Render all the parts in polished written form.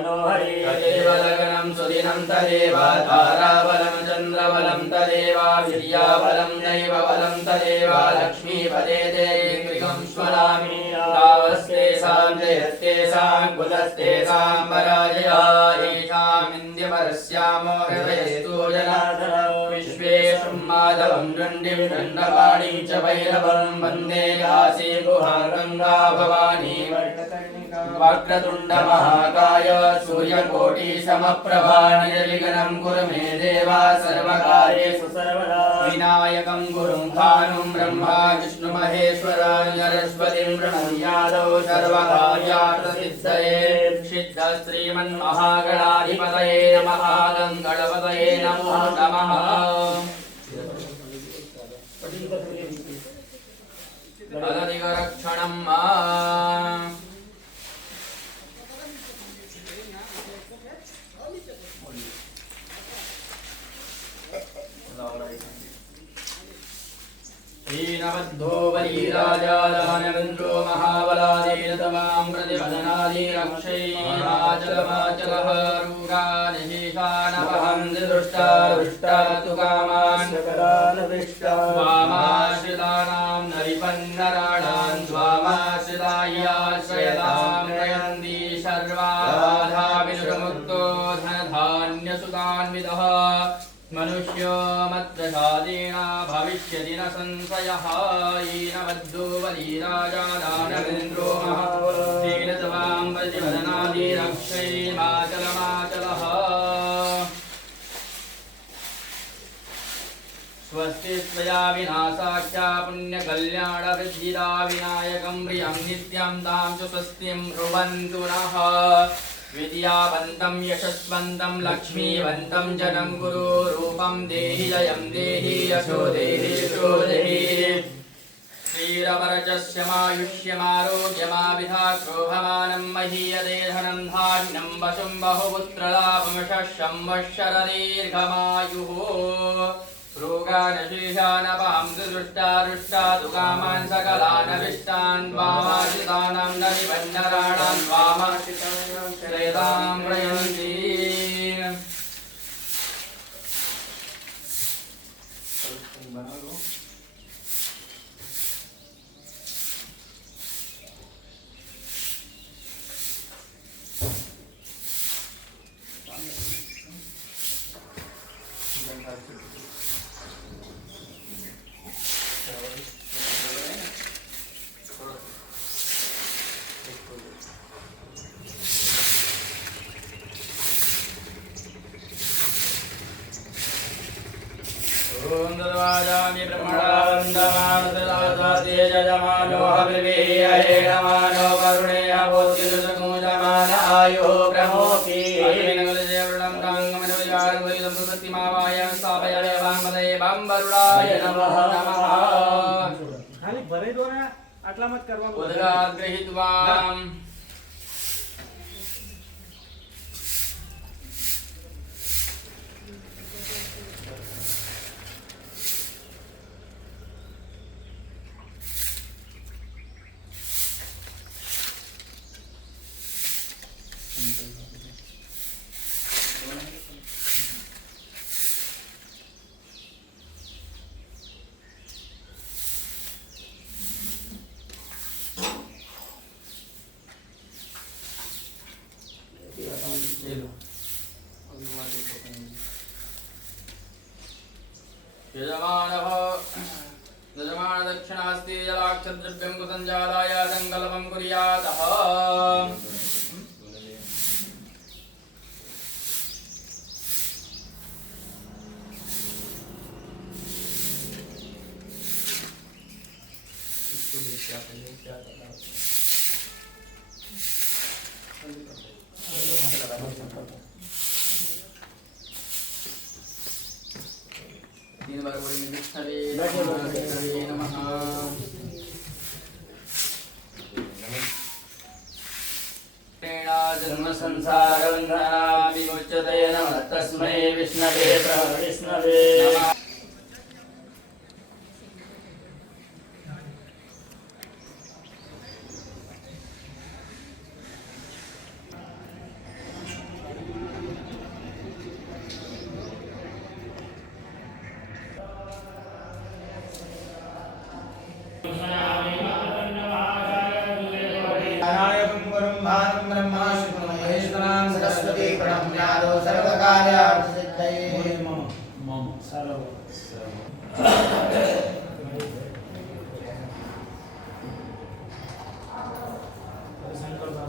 मनोहरी तदेव लग्नं सुदिनं तदेव ताराबलं चन्द्रबलं तदेव विद्याबलं दैवबलं तदेव लक्ष्मीपदे देवीं स्मरामि तावस्तेषां जयस्तेषां कुलस्तेषां पराजयः येषामिन्द्यपरस्यामो हृदयस्तु जनार्दन विश्वेशं माधवं दण्डिं दण्डपाणिं च भैरवं वन्दे काशी गुहां गङ्गा भवानी वक्रतुण्ड महाकाय सूर्यकोटि समप्रभा निर्विघ्नं कुरु मे देव सर्वकार्येषु सर्वदा विनायकं गुरुं भानुं ब्रह्मा विष्णु महेश्वर सरस्वतीं प्रणम्यादौ सर्वकार्यार्थसिद्धये सिद्ध श्रीमन्महागणाधिपतये नमः गणपतये नमो नमः अगदिगरक्षणं हीनबद्धो बलिराजा दानवेन्द्रो महाबलादेन तमां प्रतिपदनादिरक्षैराचलमाचलः रूढानिशीशानवहं दृष्टा दृष्टा तु कामान् सकलानविष्टान् स्वामाश्रितानां नरिपन्नराणां स्वामाश्रितायाश्रयतां प्रयन्ति सर्वाधा विनुर्मुक्तो धनधान्यसुतान्वितः मनुष्यो मत्प्रसादेना भविष्यति न संशयः हीनबद्धो बलिराजा दानवेन्द्रो महाबलेन तमां प्रतिपदनादिरक्षैर्माचलमाचलः स्वस्ति स्वया विनाशाख्या पुण्यकल्याणवृद्धिदा विनायकं प्रियं नित्यं तां च स्वस्तिं ब्रुवन्तु नः विद्यावन्तं यशस्वन्तं लक्ष्मीवन्तं जनं गुरु रूपं देहि जयं देहि यशो देहि यशो देहि श्रीरवरजस्यमायुष्यमारोग्यमाविधाक्रोभमानं महीयते धनं धान्यं वशं बहुपुत्रलाभमशः संवत्सरदीर्घमायुः रोगानशेषानपां दृष्टा तु कामान् सकलानविष्टान् वामाश्रितानां नरिपन्नराणां वामाश्रितानां श्रेतां प्रयन्ति ओम दर्वाजामि ब्रह्मणावन्दमानसदाते जजमानो हविर्वेहे नमानो करुणे अवोतिरुसकुजमान आयो ब्रह्मोऽपि अग्निनगलजयवृणं काङ्गमनोजानं वैदं सुसक्तिमावायं स्थापयामि वाङ्मदये वाम्बरुडाय नमः नमः खाली भरे दो ना आटला मत करवा उदगात् गृहीत्वा यजमानदक्षिणास्ति जलाक्षद्रव्यं कुसञ्जालाय सङ्कल्पं कुर्यातः तीन बार बोलेंगे विष्णवे नमः जन्म संसार बंधना विमुच्यते नमः तस्मै विष्णवे विष्णवे नमः प्रणम्यादो सर्वकार्यार्थसिद्धये मम मम सर्व संकल्प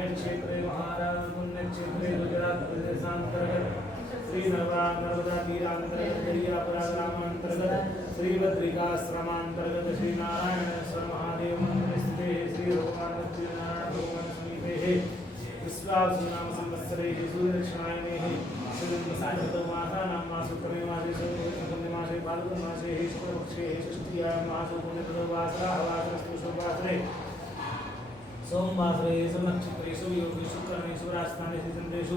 पुण्यक्षेत्रे महाराज पुण्यक्षेत्रे गुजरात प्रदेशांतर्गत श्री नर्मदा तीरांतर्गत दरियापुराग्रामांतर्गत श्री बद्रिकाश्रमांतर्गत श्री नारायणेश्वर महादेव मंदिर स्थिते श्री भगवान नारायण भगवान समीपे विश्वास नाम संवत्सरे सूर्यदक्षिणायने मासा नाम मासु क्रमे मासे सोमवासरे मासे फाल्गुन मासे शुक्लपक्षे षष्ठीयां मासो पुण्यप्रदवासरा वासरस्तु शुभवासरे सोमवासरे नक्षत्रेषु योगेषु कर्मेषु राजस्थानेषु चन्द्रेषु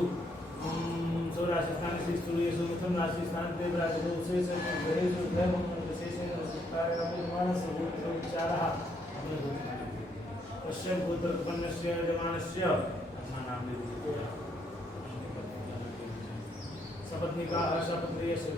सौराष्ट्रस्थानेषु सूर्येषु मिथुन राशिस्थाने देवराजो शेषेषु ग्रहविशेषेण कार्याभिमानस्य गोत्रोच्चारः तस्य गोत्रोत्पन्नस्य यजमानस्य सपत्निका सपत्नीयस्य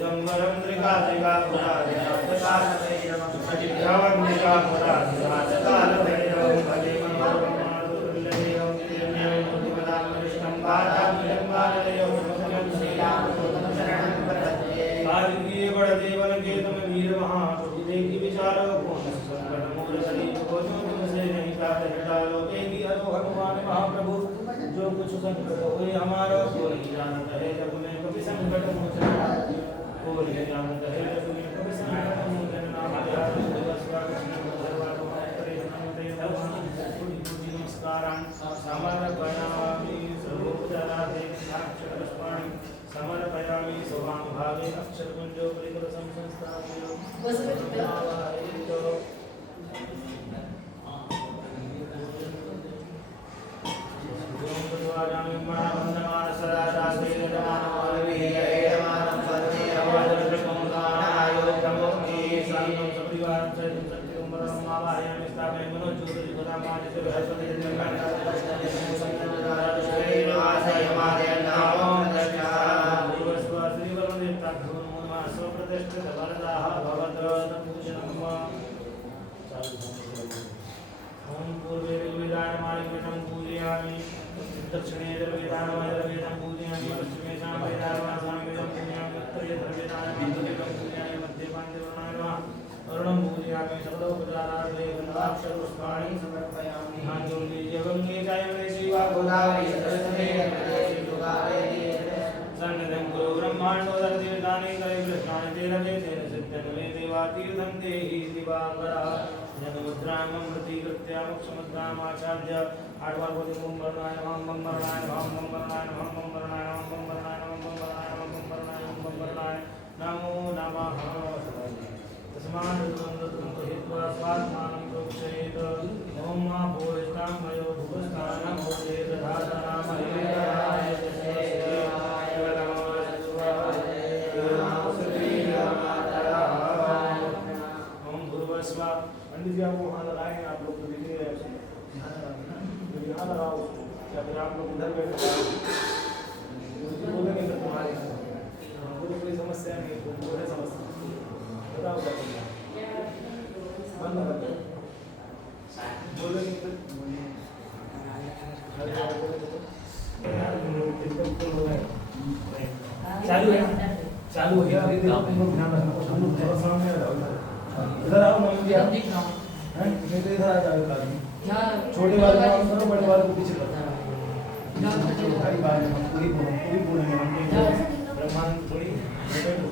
Digambaram Trika Trika Pura Digambaram Trika Pura लोके की हरो भगवान महाप्रभु जो कुछ संकट हुए हमारा को नहीं जानता है जब मैं कभी संकट मोचन को नहीं जानता है जब मैं कभी संकट मोचन नाम ध्यान नमस्कारान् समर्पयामि सर्वोपचारादि साक्षरपुष्पाणि समर्पयामि सोवां भागे अक्षरपुञ्जो परिकृतं संस्थाप्य दक्षिणे द्रव्यदानमयद्रव्यदानं पूजयामि पश्चिमे सामवेदानमासामि वेदं पूजयामि उत्तरे द्रव्यदानमयद्रव्यदानं पूजयामि मध्ये पाञ्चवर्णाय नमः वरुणं पूजयामि सर्वोपचारार्थे गन्धाक्षरपुष्पाणि समर्पयामि हाञ्जोली जगन्ये चायमे शिवा गोदावरी सरस्वती नर्मदे गोदावरी सन्निधं कुरु ब्रह्माण्डो दर्दितानि कले कृष्णानि ते रवे तेन सिद्धनवे देवातीर्थं देहि दिवाकरः जनमुद्रामं प्रतिकृत्य मोक्षमुद्रामाचार्य आठवारपति ओम वरनाय नमः ओम वरनाय नमः ओम वरनाय नमः ओम वरनाय नमः ओम वरनाय नमः ओम वरनाय नमः ओम वरनाय ओम वरनाय नमो नमः तस्मात् रुद्रं हित्वा स्वात्मानं प्रोक्षयेत ओम मा भूरिष्ठां मयो भुवस्तानं भूतेत धातनां हरिराय ओम भूर्भुवस्व। पंडित जी आपको वहाँ लगाएंगे, आप लोग तो दिख रहे हैं, यहाँ लगाओ या फिर आप लोग इधर बैठे बोलेंगे तो तुम्हारी कोई समस्या नहीं, कोई समस्या बताओ बंद कर दो बोलेंगे चालू है चालू हो गया। ध्यान रखना सामने इधर आओ मम्मी जी, आप हैं नहीं तो इधर आ जाओ। छोटे वाले को ऑन करो, बड़े वाले को पीछे करो। भाई बात पूरी बोलेंगे हम ब्रह्मांड थोड़ी बैठो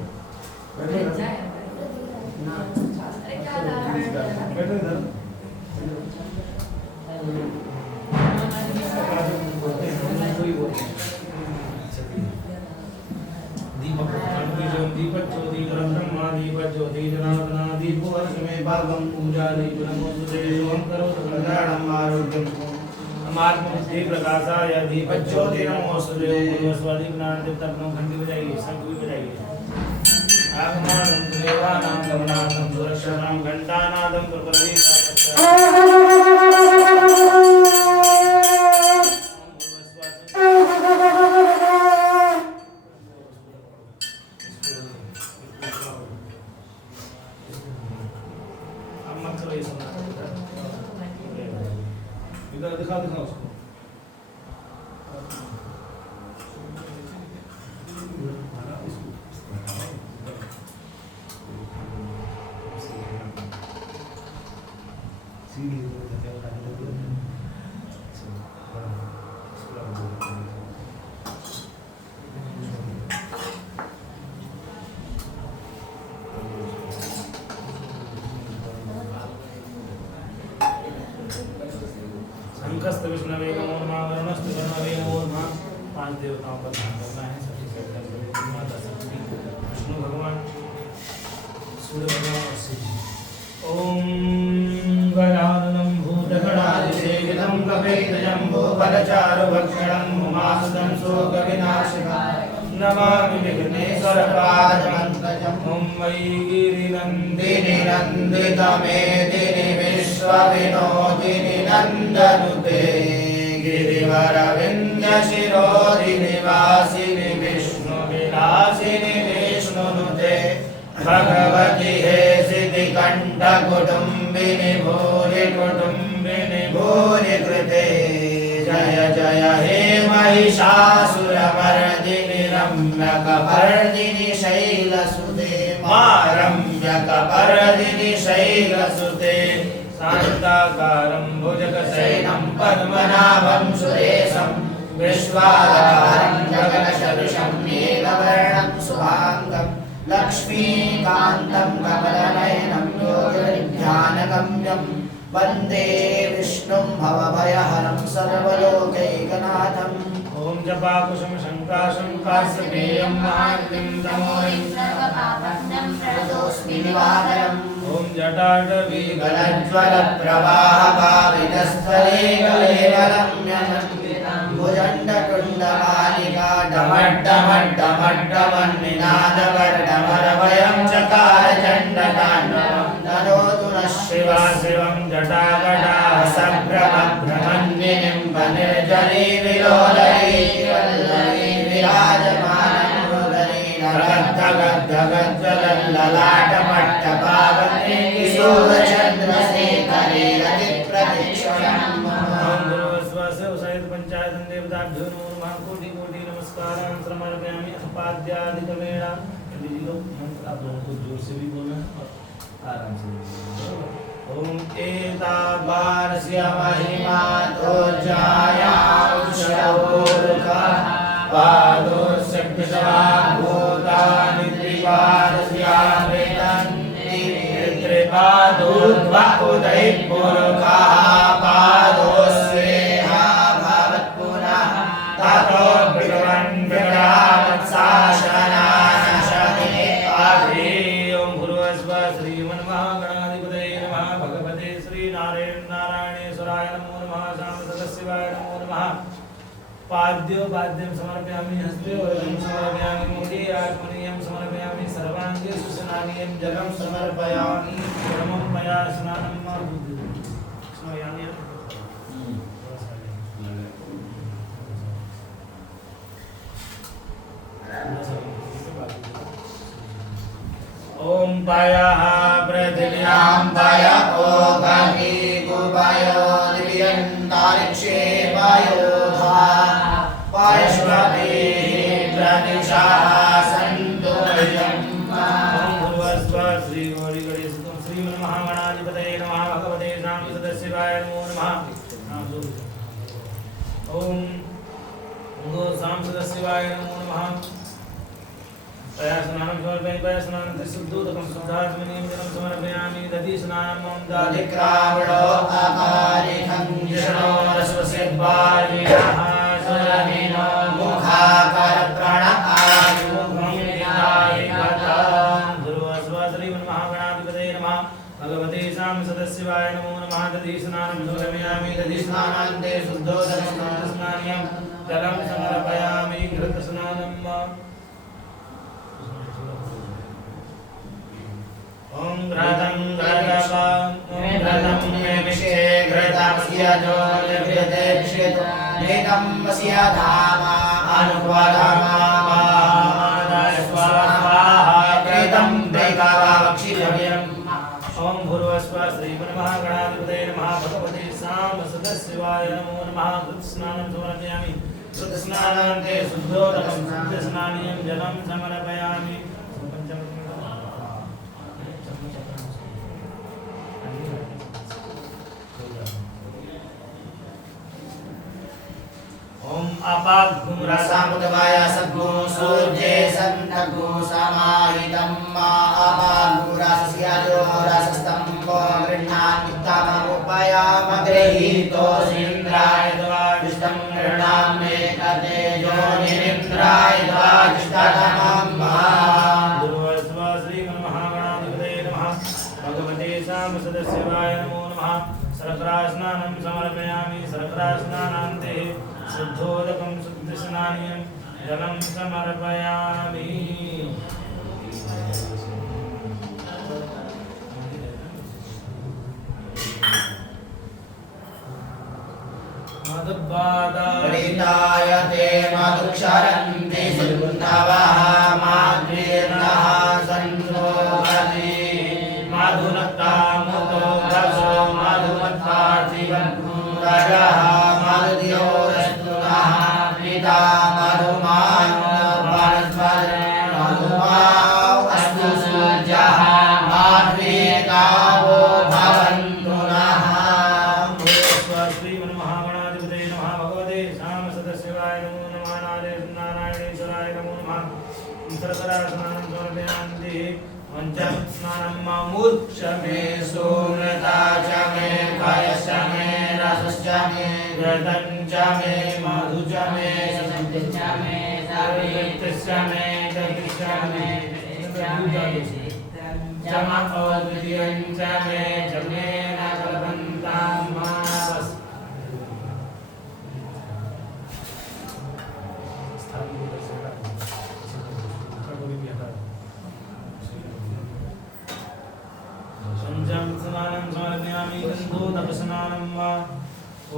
इधर दीपक ज्योति ब्रह्मा दीपक ज्योति जनार्दना दीपो हर्षमे भागम पूजा दीप नमोस्तुते ओम करो सकलदानम आरोग्यम अमात्मस्ते प्रकाशाय दीपक ज्योति नमोस्तुते ओम स्वादीप नारायण देवता अपना घंटी बजाइए, शंख भी बजाइए। आगमनादं देवानां गमनादं सुरक्षानां घंटानादं प्रप्रदीपा दिखा उसको। संकस्त विष्णवे नमो नमः वरुणस्तु वरुणवे नमो नमः। पांच देवताओं का ध्यान करना है। सबसे पहले माता शक्ति, विष्णु भगवान, सूर्य भगवान और शिव जी। ओम गणाननं भूतगणाधिसेवितं कपितजम्बूफलचारुभक्षणं उमासुतं शोकविनाशकाय नमामि विघ्नेश्वरपादपङ्कजम्। ॐ मयि गिरिनन्दिनि नन्दितमेदिनि विश्वविनोदिनि नन्दनुते गिरिवरविन्द्यशिरोधिनि वासिनि विष्णुविलासिनि विष्णुनुते भगवति हे सिद्धिकण्ठकुटुम्बिनि भूरि कुटुम्बिनि भूरि कृते जय जय हे महिषासुरमर्दिनि रम्यकपर्दिनि शैलसुते मा रम्यकपर्दिनि शैलसुते शान्ताकारं भुजगशयनं पद्मनाभं सुरेशं विश्वाधारं गगनसदृशं मेघवर्णं शुभाङ्गं लक्ष्मीकान्तं कमलनयनं योगिध्यानगम्यं वन्दे विष्णुं भवभयहरं सर्वलोकैकनाथम्। ॐ जपाकुशं शङ्काशं काश्यपेयं महान्तिं तमोरिं प्रणतोऽस्मि दिवाकरम्। ॐ जटाटवी गलज्ज्वलप्रवाहपावितस्थले कलेवलं भुजण्डकुण्डमालिका डमड्डमड्डमड्डमन्निनादवर्डमरवयं चकार चण्डताण्डवं तनोतु नः शिवा शिवं जटाकटाः सम्भ्रमभ्रमन्निनिं वनिर्जरी विलोलयेति वल्लरी विराजमानं मुदरी धगद्धगद्धगज्ज्वलल्ललाटमट्टपावने किशोरचन्द्रशेखरे रतिप्रतिक्षणम्। पंचायत देवताभ्यो नमो नमः। कोटि कोटि नमस्कारान् समर्पयामि। अपाद्यादिकमेण यदि लोग मंत्र आप लोगों को जोर से भी बोलना है और आराम से भी बोलना है। ओम एतावारस्य महिमा तोजायाउषधोरुका पादोस्य कृतवाभूतानि त्रिपादस्यावेदन्ति त्रिपादोद्वा उदयपुरुखाः पादोस्वेहा भवत्पुनः ततो भगवन् विग्रहावत्साशनाशने आग्रे। ओम भूर्भुवस्व श्रीमन्महागणाधिपतये नमः। भगवते श्रीनारायणेश्वराय नमो नमः। शामसदशिवाय नमो नमः। पाद्योपाद्यं समर्पयामि हस्ते वरदं समर्पयामि मुखे आत्मनीयं समर्पयामि सर्वाङ्गे सुस्नानीयं जलं समर्पयामि परमं मया स्नानं स्मयामि। ओम पायाः पृथिव्यां पाय ओगानि गुबायो दिव्यन्तारिक्षे पायोधा पायश्वते प्रदिशाः सन्तु भयम्। ओम भूर्भुवस्व श्री गौरी गणेशं श्रीमन्महागणाधिपतये नमः। भगवते शामसदशिवाय नमो नमः। ओम गो शामसदशिवाय नमो नमः। पयास्नानं समर्पयामि। पयास्नानं त्रिशुद्धोदकं शुद्धात्मनीं जलं समर्पयामि। दधिस्नानं मम दधिक्रावणो अकारिखं जिष्णो रश्वसिद्धार्विणः स्वरमीनो मुखाकरप्रण आयुमुखं विदाय कथां। भूर्भुवस्व श्रीमन्महागणाधिपतये नमः। भगवते शामसदशिवाय नमो नमः। दधिस्नानं समर्पयामि। दधिस्नानान्ते शुद्धोदकं स्नानीयं जलं समर्पयामि। घृतस्नानं ओम घृतं घृतपां ओम घृतं मे विषे घृतस्य जोर्यते क्षितो नेकं वस्य धामा अनुपधामा स्वाहा घृतं देकावाक्षिभ्यम्। ओम भूर्भुवस्व श्रीमन्महागणाधिपतये नमः। भगवते शामसदशिवाय नमो नमः। घृतस्नानं समर्पयामि। घृतस्नानान्ते शुद्धोदकं शुद्धस्नानीयं जलं समर्पयामि। ओम अपाघ्घुं रसामुदवाय सद्गुं सूर्ये सन्तगुं समाहितं अपाघ्घुरस्य जोरसस्तम्भो गृह्णात्युत्तममुपयामगृहीतोऽसीन्द्राय द्वादिष्टं गृह्णामि तेजो निरिन्द्राय द्वादिष्टतमं भूर्भुवस्व श्रीमन्महागणाधिपतये नमः। भगवते शामसदशिवाय नमो नमः। सर्परास्नानं समर्पयामि। सर्परास्नानान्ते शुद्धोदकं शुद्धस्नानीयं जलं समर्पयामि। मधुबाधाय ते मधुक्षरन्ति सिन्धवः माद्रीर्णः सन्धोगति मधुनक्तामुतो रसो मधुमत्पार्थिवं रजः मधुद्योरस्तु नः पिता मधुमानो वनस्पतिर् मधुमावस्तु सूर्यः माद्रीर्गावो भवन्तु नः स्नानं समर्पयामि पंचस्नानं मामूर्छ मे सोमृता च मे पयश्च मे रसश्च मे घृतं च मे मधु च मे सन्तिश्च मे सावित्रिश्च मे जगतिश्च मे जमाद्वितीयं च मे जमेन कल्पन्तां मानवस् स्नानं समर्पयामि गन्धोदकस्नानं वा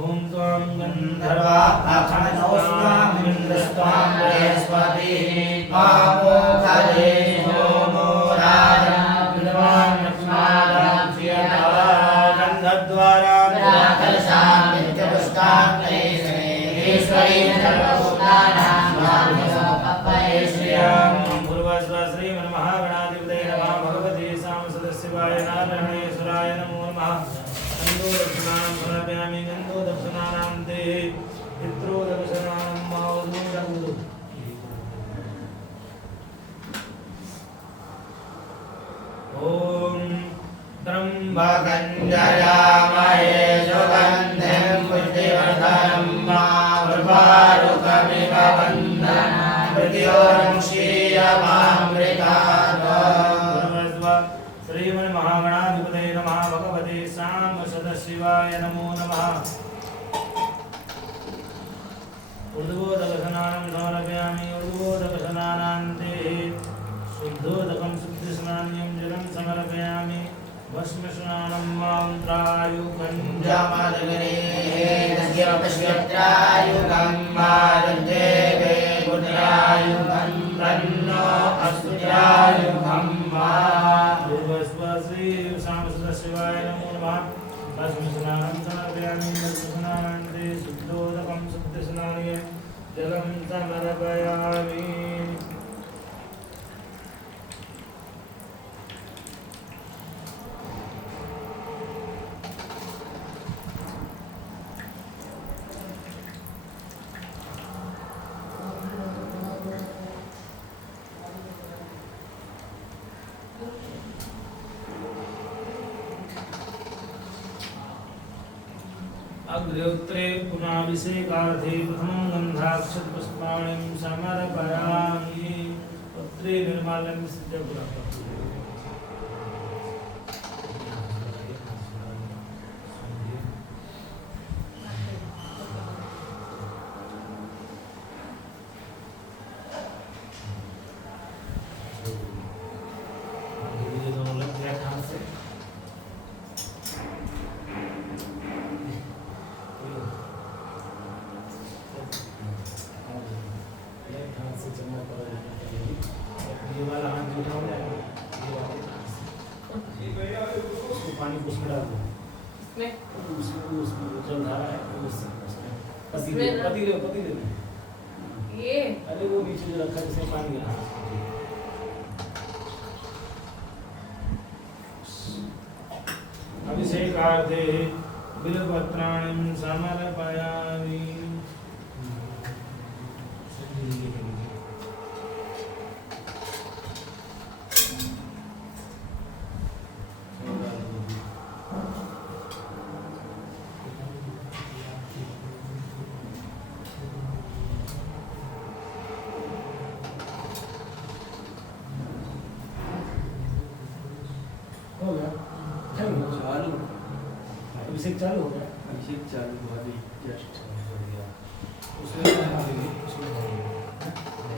ॐ त्वां गन्धर्वा अखनौस्त्वां इन्द्रस्त्वां बृहस्पतिः पापोखले सोमो राजा विद्वान् लक्ष्मादाच्यता गन्धद्वारा विराकलशां नित्यपुष्टां ईश्वरीं सर्वभूतानां स्वामिनोपपये श्रियां पूर्वस्व श्रीमन्महागणाधिपतये नमः भगवते सामसदशिवाय नारायणेश्वराय नमो नमः गन्धोदकस्नानं समर्पयामि गन्धोदकस्नानं ते पित्रोदकस्नानं मावदूरमुदु ॐ त्र्यम्बकं जयामहे सुगन्धिं पुष्टिवर्धनं उर्वारुकमिव बन्धनान् मृत्योर्मुक्षीयमामृतात् श्रीमन्महागणाधिपतये नमः भगवते सामसदशिवाय नमो नमः ऊर्ध्वोदकस्नानं समर्पयामि ऊर्ध्वोदकस्नानान्ते शुद्धोदकं शुद्धिस्नानं जलं समर्पयामि भस्मस्नानं मन्त्रायुगं जमदग्नेन्द्रस्यत्रायुगं मारुदेवे पुत्रायुगं तन्नो अस्तुत्रायुगं वा श्री सामसदशिवाय नमो नमः भस्मस्नानं समर्पयामि भस्मस्नानान्ते शुद्धोदकं शुद्धिस्नानं जलं समर्पयामि अग्निहोत्रे पुनाभिषेकार्थे प्रथमं गन्धाक्षतपुष्पाणिं समर्पयामि पत्रे निर्माल्यं सिद्धपुरः पानी उसमें डाल दो उसमें जल धारा है पतीले ये अरे वो नीचे जो रखा जिसमें पानी है अभिषेकार्थे बिल्वपत्राणिं समर्पयामि हो गया चालू अभिषेक चालू हो गया अभिषेक चालू हुआ अभी जस्ट हो गया उसमें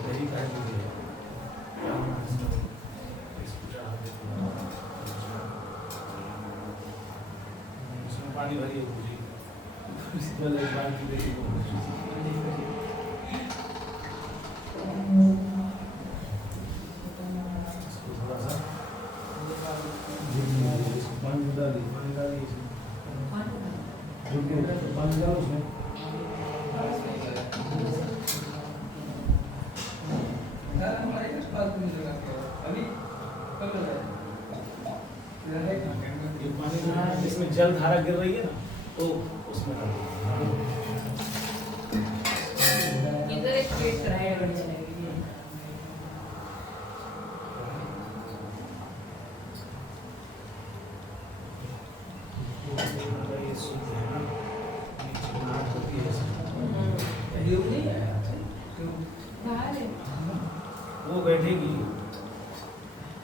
मेरी कार्ड भी है उसमें पानी भरी है पूरी इसमें एक बार की देखी थोड़ा सा पानी डाली पानी डालो उसमें ये पानी जो है इसमें जल धारा गिर रही है ना तो उसमें डालो इधर एक प्लेट कराया बड़ी चलेगी वो बैठेगी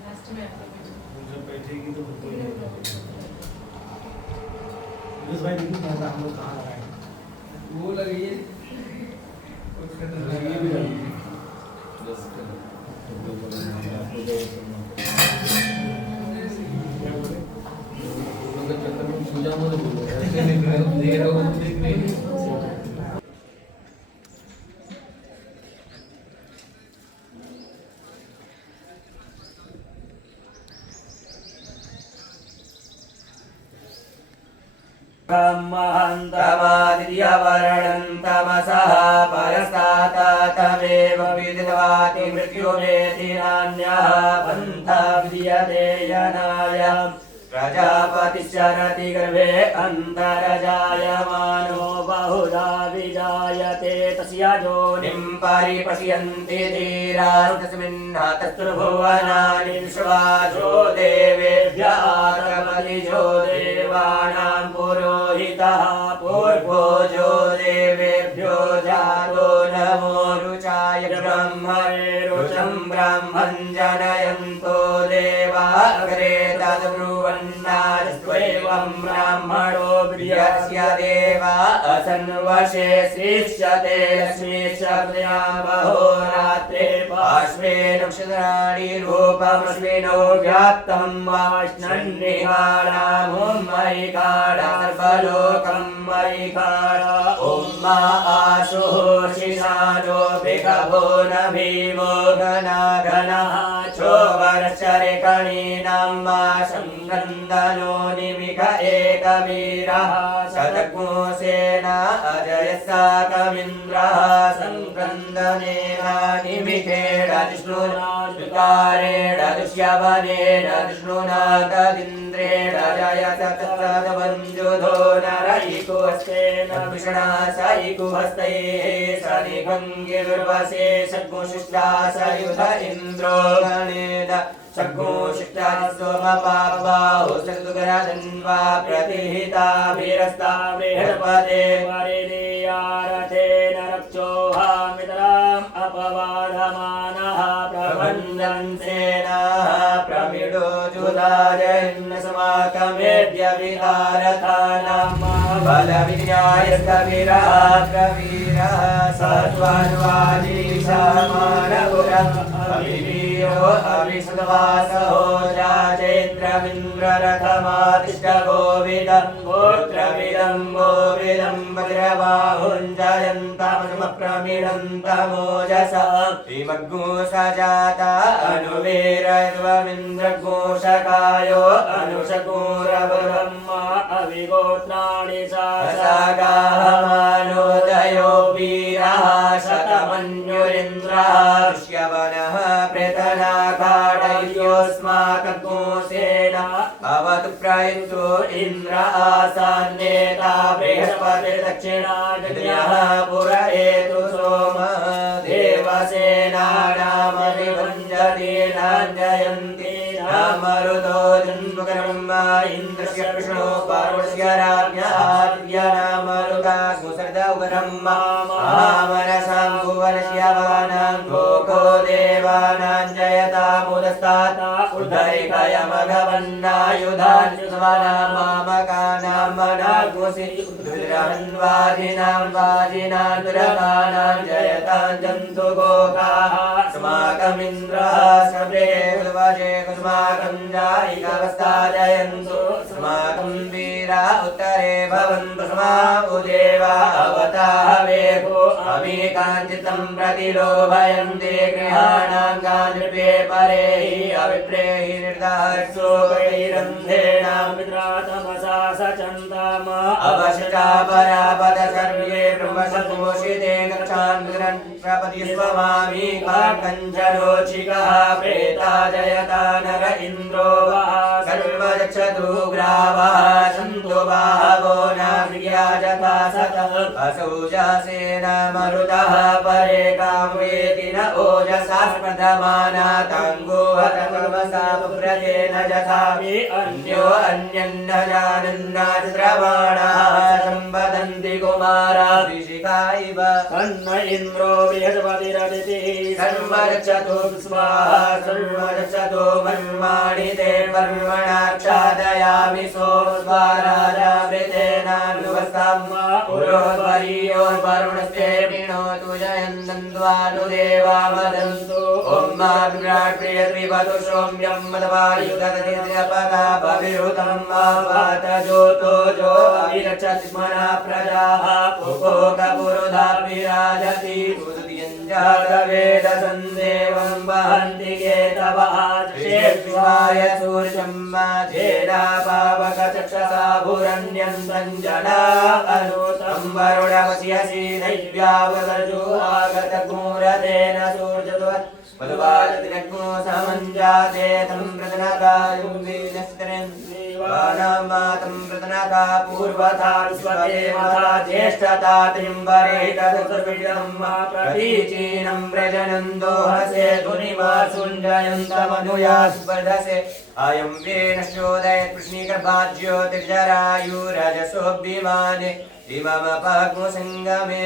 लास्ट में जब बैठेगी तो बिल्कुल भाई देखिए कैमरा हम लोग कहाँ लगाए वो लगी है लगी भी लगी पूजा मत बोलो ऐसे देख रहे हो देख रहे हो ब्रह्महन्तमादित्यवरणं तमसः परस्तात् तमेव विदित्वाति मृत्युमेति नान्यः पन्था विद्यते जनाय प्रजापतिश्चरति गर्भे अन्तरजायमानो बहुधा विजायते तस्य योनिं परिपश्यन्ति धीरा तस्मिन् तत्त्वभुवनानि विश्वासो देवेभ्यः आत्मनिजो देवानां पुरोहितः पूर्वोजो देवेभ्यो जातो नमो रुचाय ब्रह्मणे रुचं ब्रह्मं जनयन्तो देवा अग्रे तद्ब्रुवन्नास्त्वैवं ब्राह्मणो प्रियस्य देवा असन्वशे शिष्यते लक्ष्मीशब्द्या बहोरात्रे पार्श्वे नक्षत्राणि रूपमश्विनो व्याप्तं वाष्णन्निहारामुं मयिकाडार्बलोकं मयिकाडा ॐ मा आशुः शिशानो भिगभो न भीमो घनाघनः चोवर्षरिकणीनां मा संगन्दनो निमिष एकवीरः शतकोशेन अजयसाकमिन्द्रः संक्रन्दनेन निमिषेण विष्णुना विकारेण दुष्यवनेन विष्णुना तदिन्द्रेण जयसततवञ्जुधो नरैकुहस्तेन विष्णा सैकुहस्तैः शनिभङ्गिर्वसे षड्गुशिष्टा सयुध इन्द्रो गणेन षड्गुशिष्टा सोमपाबाहु सद्गुगराजन्वा प्रतिहिता वीरस्ता बृहस्पते वरिणीयारथेन रक्षोहामितराम् अपवादमानः प्रबन्धन्सेन प्रमिडो जुदायन्न समाकमेद्य विहारथानां बलविन्यायस्तविरः प्रवीरः सत्त्वान्वादी समानपुरः अविवीरो अविसद्वासहो जाचैन्द्रमिन्द्ररथमादिष्टगोविदं गोत्रविदं गोविदं वज्रबाहुञ्जयन्तमप्रमिडन्तमोजसा श्रीमद्घोषजाता अनुवीरध्वमिन्द्रघोषकायो अनुषगोरब्रह्मा अविगोत्राणि सागाहमानोदयो वीरः शतमन्युरिन्द्रः ऋष्यवनः प्रेतनाकाडयोऽस्माकघोषेण अवतु प्रयुक्तो इन्द्र आसान्नेता बृहस्पतिर्दक्षिणाग्न्यः पुरयेतु सोम देवसेनानामभिभञ्जति नाञ्जयन्ति नामरुतो जन्मकर्मा इन्द्रस्य विष्णो पार्वस्य राज्ञाद्यनामरुता कुसर्दौब्रह्मा महामनसां भुवनस्य वानां भोगो देवानां जयतामुदस्ताता उद्धरिकयमघवन्नायुधान्युस्वनां मामकानां मनागुसि दुर्हन्वादिनां वाजिनां दुरकानां जयतां जन्तु गोकाः अस्माकमिन्द्रः सभ्रे कुलवशे कुस्माकं जायिकावस्था जयन्तु अस्माकं वीरा उत्तरे भवन्तु स्माउदेवा अवताहवेको अमीकाञ्चितं प्रतिलोभयन्ते गृहाणां गान्धृपे परेहि अविप्रेहि निर्दाक्षोकैरन्धेनां मित्रातमसा सचन्ताम अवशजा परापद सर्वे ब्रह्मसदोषिते गच्छान् प्रपतिस्वमामि काकञ्चरोचिकः प्रेता जयता नर इन्द्रो वः सर्वजक्षतु ग्रावः सन्तु बाहवो नार्यजता सतः असौ जासेना मरुतः परे कामवेति न ओजसा स्पर्धमानाताङ्गो हतकर्मसा पुव्रजेन जथामि अन्यो अन्यन्न जानन्नाच द्रवाणः सम्वदन्ति कुमारा ऋषिका इव तन्न इन्द्रो बृहस्पतिरदिति सर्वरक्षतो स्वाहा सर्वरक्षतो ब्रह्माणि ते ब्रह्मणाक्षादयामि सोऽस्वाराजावृतेनानुवस्तां पुरोद्वरीयोर्वरुणस्ते प्रीणोतु जयन्तन्द्वानुदेवा वदन्तु ॐ मा विराट् प्रियत्रिवतु सौम्यं मदवायुगततिपदा भविरुतं मा वात ज्योतो जो अविरक्षत्मना प्रजाः पुपोकपुरुधा विराजति वेदसन्देवं वहन्ति केतवः शिवाय सूर्यं माझेना पावकचक्षसा भुरन्यन्तं जना अनुतं वरुणमस्यसि दैव्यावसजो आगतगूरतेन सूर्यद्वत् पदवाजतिनग्नो समञ्जाते तं प्रदनकायुं वीनस्तरन् वानामातं प्रदनका पूर्वथा स्वदेवता ज्येष्ठता त्रिम्बरेतदुर्विदं प्रतीचीनं प्रजनन्दो हसे धुनिवासुञ्जयन्तमनुया स्पर्धसे अयं वेणशोदयत् कृष्णीकर्भाज्योतिर्जरायुरजसोऽभिमाने इममपग्मुसङ्गमे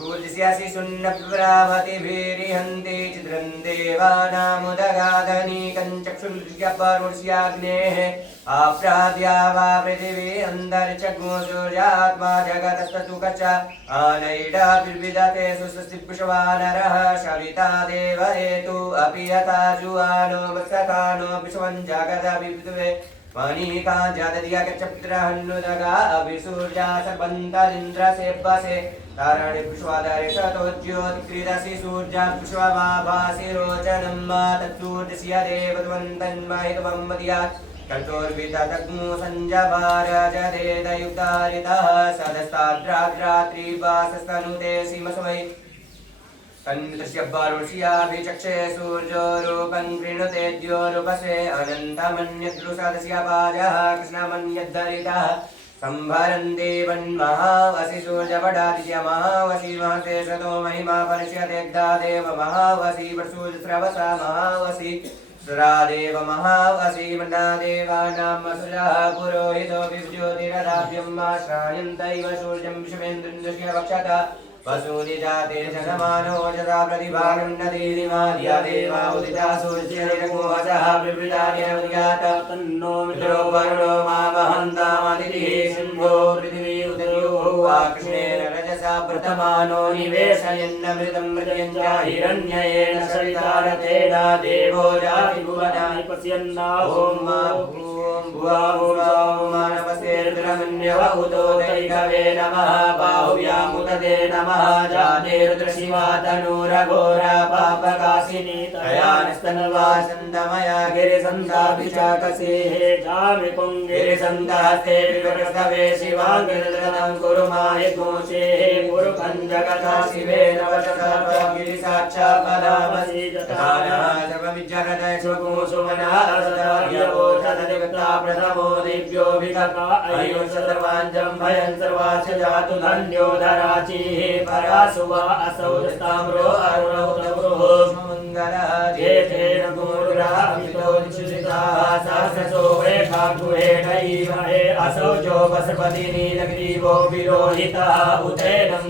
सूर्यस्यासि सुन्नप्रावतिभिरिहन्ति चित्रं देवानामुदगादनीकं चक्षुर्यपरुष्याग्नेः आप्राद्या वा पृथिवी अन्तरिक्षग्नो सूर्यात्मा जगतस्तु कच्च आनैडाभिर्विदते सुस्वस्तिपुषवानरः शविता देव हेतु अपि यथा जुवानो वत्सकानो विश्वं जगदभिपृथिवे मणिका जातदिया कच्चपुत्रहन्नुदगा अभिसूर्या सर्वन्तरिन्द्रसेव्यसे तारणे पुष्पाधारे शतो ज्योतिक्रीडसि सूर्या पुष्पमाभासि रोचनं मा तत्सूर्यस्य देवत्वन्तन्महितवं मदीयात् कल्पोर्वितदग्नो सञ्जभारजदेदयुक्तारितः सदस्ताद्राद्रात्रिवासस्तनुते सीमसमै तन्मितस्य बारुष्याभिचक्षे सूर्यो रूपं कृणुते द्योरूपसे अनन्तमन्यद्रुसदस्य पाजः कृष्णमन्यद्धरितः संभरन्ति वन्महावसि सूर्यपटादित्य महावसि महते शतो महिमा परिष्यतेऽग्धा देव महावसि प्रसूर्यस्रवसा महावसि सुरादेव महावसि मन्नादेवानां वसुजः पुरोहितो विज्योतिरदाभ्यं आश्रायन्तैव सूर्यं विश्वेन्द्रं दृश्य वक्षता वसूनि जाते जनमानो जदा प्रतिभानुन्नतिरिमाद्या देवा उदिता सूर्यनिरगोहसः विवृतानिरव्यात तन्नो मित्रो वरुणो मा वहन्तामदितिः सिंहो पृथिवी उदयो वा कृष्णेन रजसा प्रथमानो निवेशयन्नमृतं मृजयन् च हिरण्ययेन सवितारतेन देवो जाति भुवनानि पश्यन्ना ॐ मा भुवा मानवसेर्द्रमन्यवहुतो दैकवे नमः बाहुव्यामुदते नमः जाते रुद्रशिवा तनूरघोरा पापकाशिनी तयानस्तनवासन्तमया गिरिसन्ताभिषाकसेः जामिपुङ्गिरिसन्तहस्ते विवृतवे शिवाङ्गिरिधृतं कुरु मायघोषेः पुरुखं जगता शिवेन वचसा गिरिसाक्षात्पदामसि जतानः सर्वविज्जगतः सुकुसुमनः सदार्यवोचतदिवक्ता प्रथमो दिव्योऽभिकका अयो सर्वाञ्जं भयं सर्वाच जातु धन्यो धराचिः परासुवा असौ ताम्रो अरुणौ तवरो मंगलः जेतेन गुरुरामितो दिक्षिताः सहस्रसो रेखागुहेणैवहे असौ जो वसपति नीलग्रीवो विरोहितः उतेनं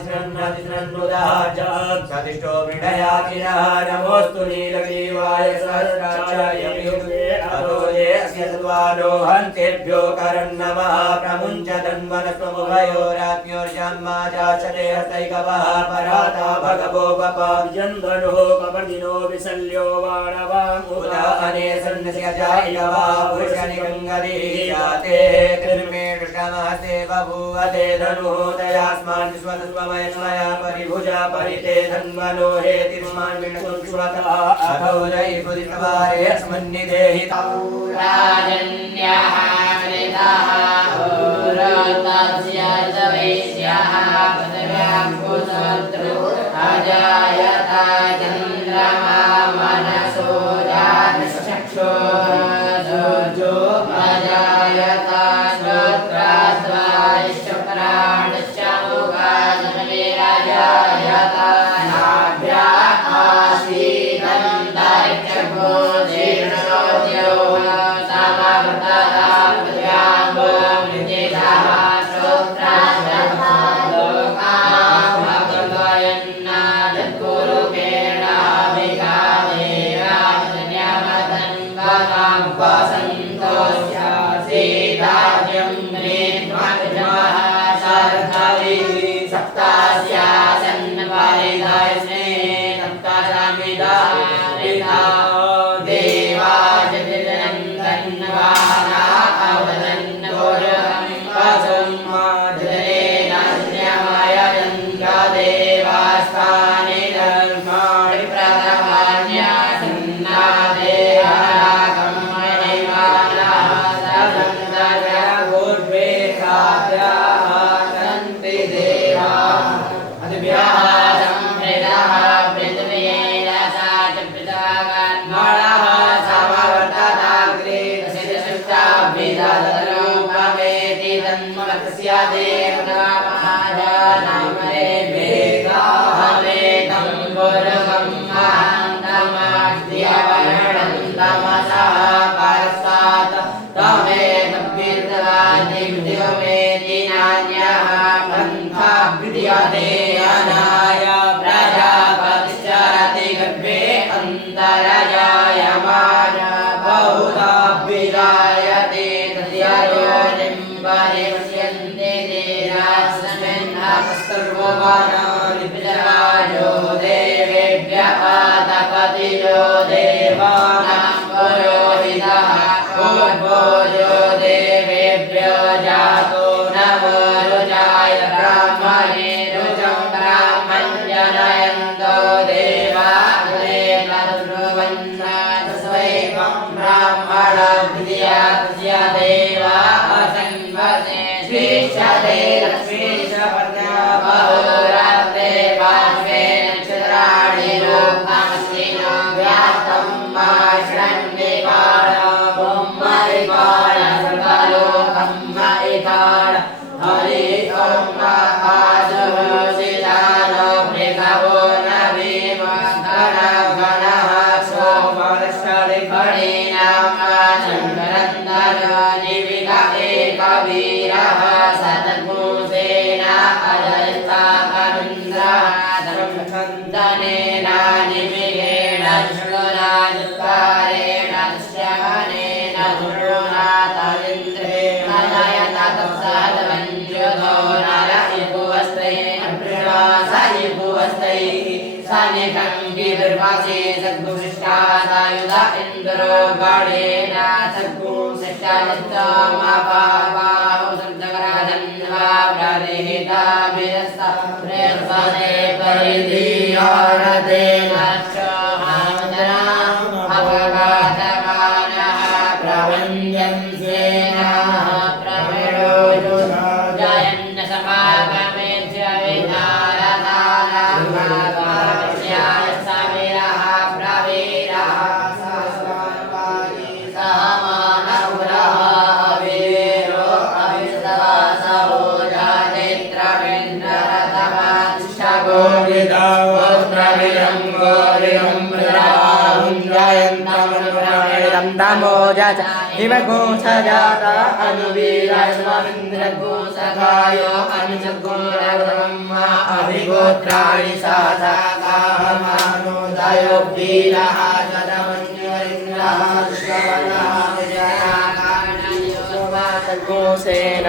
गोपादिष्णन्नुदः जगत् सतिष्ठो मृडयाकिनः नमोऽस्तु नीलग्रीवाय सहस्राचार्ययुगे अतोजे अस्य सत्त्वारोहन्तेभ्यो करन्नमः प्रमुञ्चतन्वनस्त्वमुभयोरात्म्योर्जाम्मा जाचते हस्तैकवः पराता भगवो पपार्यन्धनो कपर्दिनो विशल्यो वाणवामुदा अने सन्नस्य जायवा पुरुषनिगङ्गदिः जाते कृर्मे कृष्णमहस्ते बभूवते धनुः तयास्मान् स्वतस्वमयस्मया परिभुजा परिते धन्वनो हेतिर्मान् विष्णुष्वतः अथो जयि बुधितवारे अस्मन्निदेहि राजन्याः मृताः होरतस्य वैश्याः पदव्यां कुशत्रो अजायता चन्द्रमा मनसो जातचक्षो जोजो अजायता श्रोत्रास्वाश्चक्राणश्च मुखाजनवीराजायता नाभ्या आसीदन्तरिक्षगो जीर्णोद्यो समवर्तदा मत्स्य देवता महारानामरे वेदाहवेदं गुरुमं महान्तमाद्यवर्णं तमसा परसात् तमेदभिर्दवादिव्योमेदिनान्यः पन्था विद्यते अनाय प्रजापतिश्चरति गर्भे अन्तरजायमान बहुधा विरायते तस्य योनिं परिपश्यन्ति देवास्मिन्नापस्तर्वमानानि पितराजो देवेभ्यः तपतिजो देवानां पुरोहितः पूर्वोजो देवेभ्यो जातो नमो रुजाय ब्राह्मणे रुजं ब्राह्मण्यनयन्तो देवा तस्वैवं ब्राह्मणस्य देवा असंवदे श्रीशदे लक्ष्मीशपद्या बहुरात्रे पार्श्वे नक्षत्राणि लोकामस्तिनो व्याप्तं माश्रण्यकाळ ब्रह्मैकाळ सर्वलोकं मैकाळ हरि ॐ महासुशिलानो मृगवो नवीम गणगणः सोमवर्षलिखणीनामाचन्द्रन्दन निविद एकवीरः सतर्मुसेन अजयस्ताकमिन्द्रः धर्मखन्दनेन निमिषेण विष्णुराजुत्कारेण दृश्यमानेन गुरुनाथमिन्द्रेण नयत तत्सदमञ्जुतो नर इभुवस्ते अभ्रवास इभुवस्ते सनिकं गिरिर्वासे सद्गुशिष्टादायुध इन्द्रो गणेन सद्गुशिष्टानित्यमपावाहु सद्गराजन्वा व्रदेहिताभिरस्ता प्रेर्वदे परिधीयानते नक्षहामदनाम् अपघातमानः प्रवन्द्यं स्वेनाः प्रविरोजो जयन्न समागमेत्य विनारदानां भागवत्याय सविरः प्रवीरः सहमानपुरः अवीरो अभिस्तवासहो जानेत्रवेन्द्ररथमातिष्ठगोविदावोत्रविरं गोरिरं प्रदाहुं जयन्तमनुरायणं तमोजस हिमघोषजाता अनुवीराय स्वामिन्द्रघोषकायो अनुजगोरब्रह्मा अभिगोत्राणि साधकाहमानोदयो वीरः सदमन्युरिन्द्रः श्रवणः विजयाकारणयोस्वातघोषेण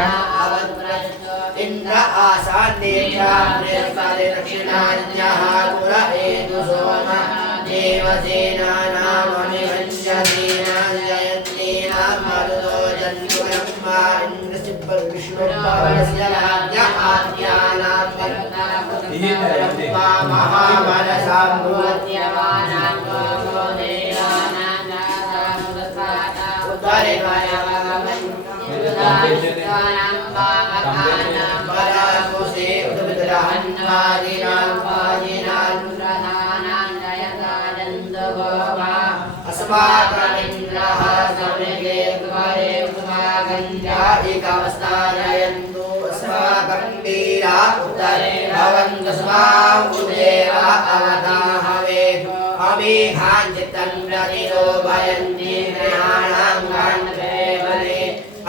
इन्द्र आसान्नेभ्यः बृहस्पति दक्षिणान्यः पुर एतु सोम देवसेनानामनिवञ्चतीनां जयन्तीनां मरुतो जन्मब्रह्मा इन्द्रसिद्धविष्णुर्भवस्य राज्ञ आद्यानां ब्रह्मा महामनसां भूत्यमानां गोगो देवानां उत्तरे बलाकुसे उद्भिद्रहन्वादिनां वादिनां प्रधानां जयतानन्दगोवा अस्माकमिन्द्रः समृगे द्वारे कुमागञ्जादिकवस्थानयन्तु अस्माकं वीरा उत्तरे भवन्तु स्मां उदेवा अवताहवे अमीहाञ्चित्तं प्रतिरो भयन्ति ग्रहाणां गाण्डवेवले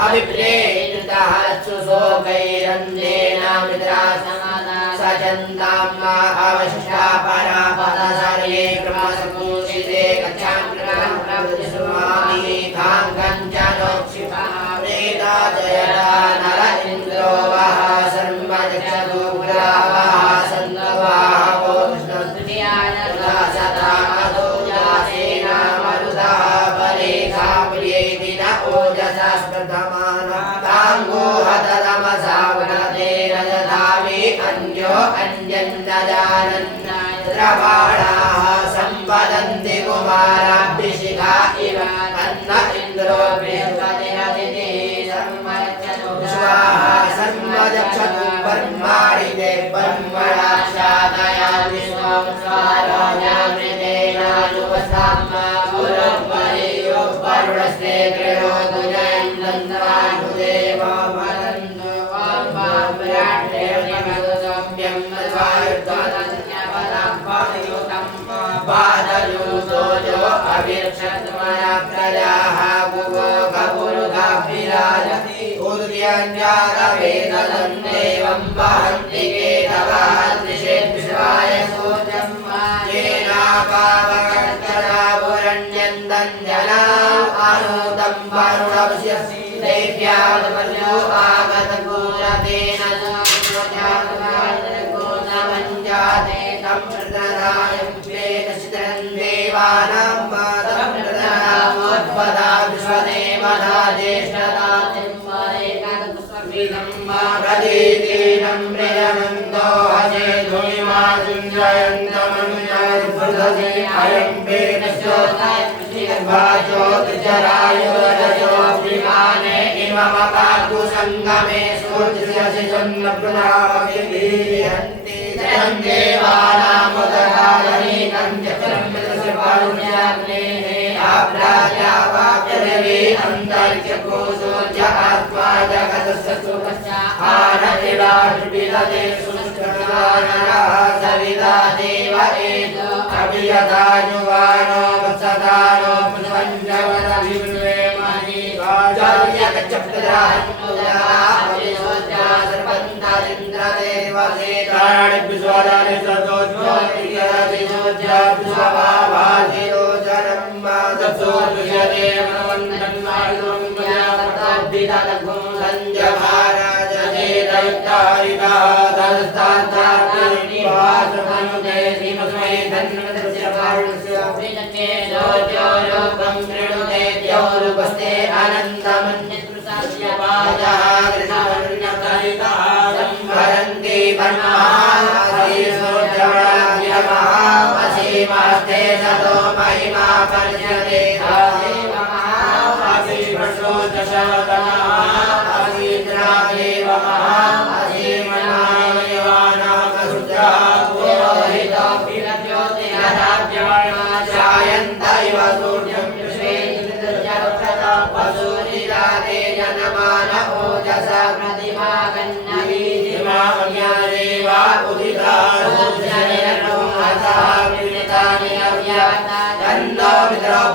अभिप्रेतः सुशोकैरन्देन मित्रासमादा सचन्तां मा अवशिष्टा परापदसर्ये क्रमसपूषिते कच्छां कृतं प्रभुस्वामी खां कञ्चनोक्षिपा प्रेता जयता नर इन्द्रो वः सर्वदक्षगोपुरावः सन्तवः कृष्णस्तुत्याय सदा अदो जासेना मरुदः परेखा प्रियेति न ओजसा स्पर्धमानताङ्गो हततमसावनतेन दधामि अन्यो अन्यन्नजानन् द्रवाणाः सम्पदन्ति कुमाराभिषिका इव तन्न इन्द्रो बृहस्पतिरदिते स्वाहा सर्वदक्षतु ब्रह्माणि ते ब्रह्मणाक्षादयामि स्वं स्वाराजामृतेनानुपसाम्मा पुरोपरियो वरुणस्ते गृहोतु जयन्तन्त्रानुदेवा वदन्तु चक्षुर्मया प्रजाः भुवो कपुरुकाभिराजति उद्यञ्जातवेदन्देवं वहन्ति केतवः त्रिशेर्विश्वाय सूर्यं येनापावकर्तरावुरण्यन्दं जनाम् अनुतं वरुणस्य देव्यावपर्यो आगतगोरतेन जाते तं प्रददायं वेदशितरं देवानां मातं प्रददामोद्भदा विश्वदेवता ज्येष्ठदातिं वरेकादपुष्पविदं प्रदीतीनं प्रियनन्दो हजे धूमिमाजुञ्जयन्तमनुजयन्भृदसे अयं वेदस्योताय ज्योतिजरायुरजो विमाने इममपातु सङ्गमे सूर्यस्य जन्मप्रदामगिरीयन्ति देवानामुदगादनीतं चक्रं यस्य वारुण्याग्नेः आप्राजावाप्यदेवी अन्तरिक्षकोशो च आत्मा जगतस्य सुखश्च आनतिराजुबिलते सुष्ठुरानरः सविता देव एतो अभियताजुवानो वत्सदानो पुष्पञ्चवरभिन्वे महि वाचार्यकचप्रदाहन्मुदा सर्वन्तारिन्द्रदेवसे तारणिभ्युस्वादानि सदोज्योतिर्यतिजोज्याभ्युस्वभावाधिरोचनं मादसोर्विषदे मनवन्तन्मायुं मयावताब्धितलघुं सञ्जभाराजते दैत्यारितः तदस्तान्तार्तिनिवासमनुदे श्रीमस्मै धन्वदस्य वारुणस्य विनके जोजोरूपं कृणुते द्यौरुपस्ते अनन्तमन्यत्रुतस्य पादः कृष्णवर्ण्यतरितः संवरन्ति वन्महासीसोज्जवराभ्यमहामसीमस्ते सतो महिमा पर्यते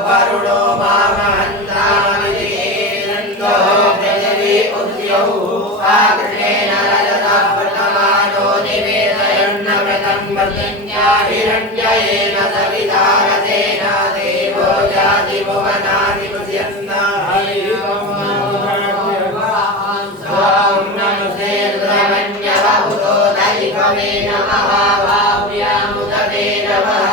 वरुणो मामहन्तामिन्दो पृथिवी उद्यौ आकृष्णेन रजतः प्रतमानो निवेदयन्नमृतं वज्ञा हिरण्येन सविता रथेन देवो जातिभुवनानि पश्यन्ना स्वां नमसे रुद्रमन्यवभूतो दैवमे नमः वाव्यामुदते नमः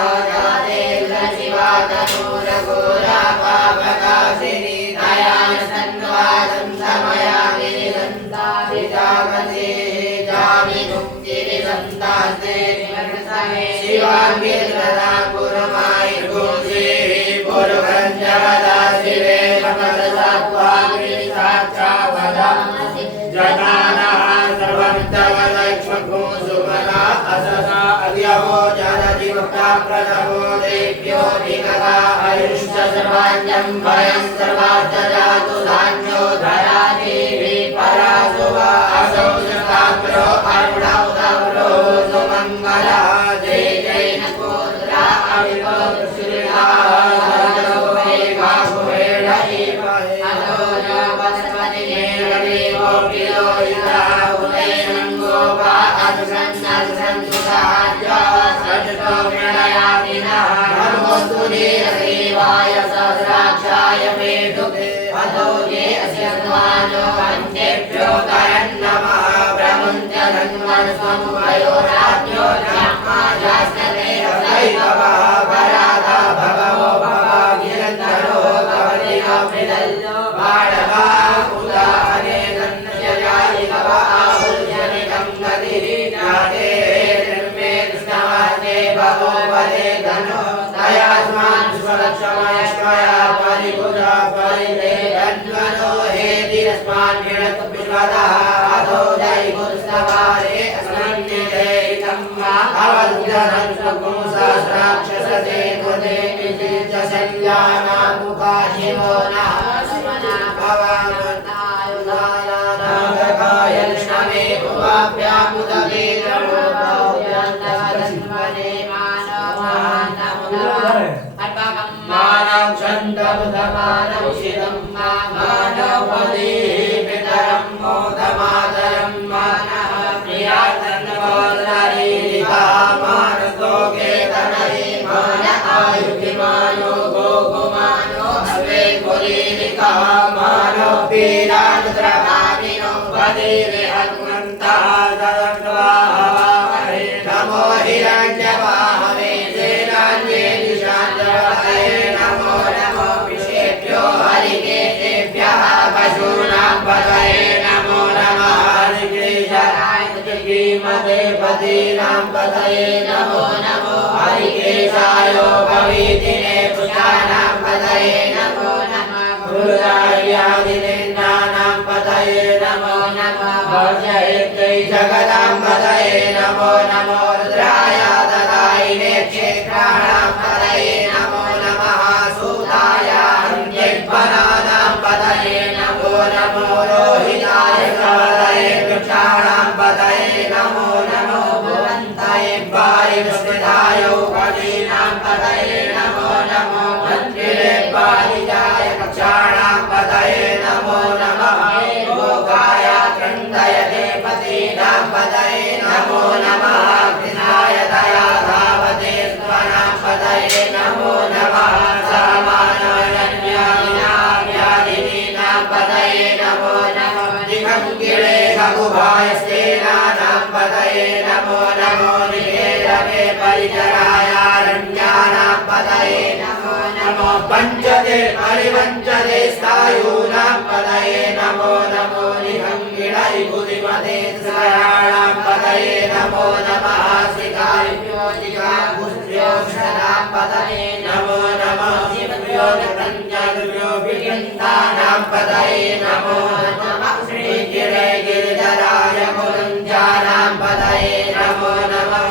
तनूरघोरा पापकाशिनी दयान सन्वादं समयागिनि सन्ताभिजागते जामि मुक्तिनि सन्तास्ते विमर्शमे शिवान्विर्गदा पुरमायि गोसेः पुरुभञ्जवदा शिवे भगवत्सात्वाग्नि साक्षावदामसि जनानः सर्वमित्तवलक्ष्मभो सुमना अससा अव्यवो जनदिवक्ता प्रथमो देव्यो विगता आयुष्य सर्वाण्यं भयं सर्वार्थजातु धान्यो धरादेवी परासुवा असौ जताम्रो अरुणौतम्रो सुमङ्गला जय जय नकोद्रा अविवो श्रीला सर्वोपे भागुहेण एवहे अतो जो वनस्पति देवो प्रियोहिता उदयनं गोपा अदृशन्सुधार्या सजतो प्रणयादिनः नमोऽस्तु देवाय सहस्राक्षाय मेढुके अतो ये अस्य स्वानो अन्येभ्यो करन्नमः प्रमुञ्च धन्वनस्वमुभयो राज्ञो जास्यते दैववः पराता भगवो भवागिरन्धरो भवतिनोऽभिदल्लो बाणवा उदाहने तन्नययायिकव आहुर्यनिकं गतिरीनादे धर्मे कृष्णवादे भवो वदे धनो दयास्मान् स्वलक्षमयश्मया परिपुरा परिदे धन्वनो हेतिरस्मान् विणतु विश्वतः अधो दैवुस्तवारे अस्मन्निदे इदम्मा अवद्यनं स्वपुंसहस्राक्षसते कृते निजित संज्ञानामुपाशिवो नः स्मना भवामन्तायुधानानागकाय कृष्णमे उवाभ्यामुदगे नमोभाव्यान्तवदन्वने मानवान्तमुदवा अर्पकं मानं तबुधमानमुषितं मानवपदी पितरं मोदमातरं मानः प्रियातन्वदरीरिका मानस्तोके तनये मान आयुधिमानो गोकुमानो हवे कुलीरिका मानो पीरानुद्रभामिनो पदीरे हनुमन्तः सदस्वाहवामहे नमो हिरण्यवाहवे सेनान्ये दिशान्तरवये नमो नमो विषेभ्यो हरिकेशेभ्यः पशूनां पतये नमो नमः हरिकेशाय श्रीमते पतीनां पतये नमो नमो हरिकेशाय भवीतिने पुष्टानां पतये नमो नमः गुरुरायादिनेन्द्राणां पतये नमो नमः भजयेत्यै जगदां पतये नमो नमो रुद्राय ददायिने क्षेत्राणां पतये नमो नमः सूताय हन्यैर्वनानां पतये नमो नमो रोहिताय पतये वृक्षाणां पतये नमो नमो भुवन्ताय वारिवस्मिताय कवीनां पतये नमो नमो मन्त्रिणे पारिजाय कक्षाणां पतये नमो नमः भोगाय क्रन्दयते पतीनां पतये नमो नमः कृष्णाय दया धावते स्वानां पतये नमो नमः सामान्यादिनां पतये नमो नमः दिगङ्गिरे खगुभाय सेनानां पतये नमो नमो निकेरवे परिचरायारण्यानां पतये नमो नमो पञ्चदे परिवञ्चदे स्थायूनां पतये नमो नमो निगङ्गिरै बुधिमते श्रयाणां पतये नमो नमः श्रीकार्यो दिगागुस्त्र्योषणां पतये नमो नमः शिवयो प्रञ्जयो विगन्तानां पतये नमो नमः श्रीगिरे गिरिधराय मुरुञ्जानां पतये नमो नमः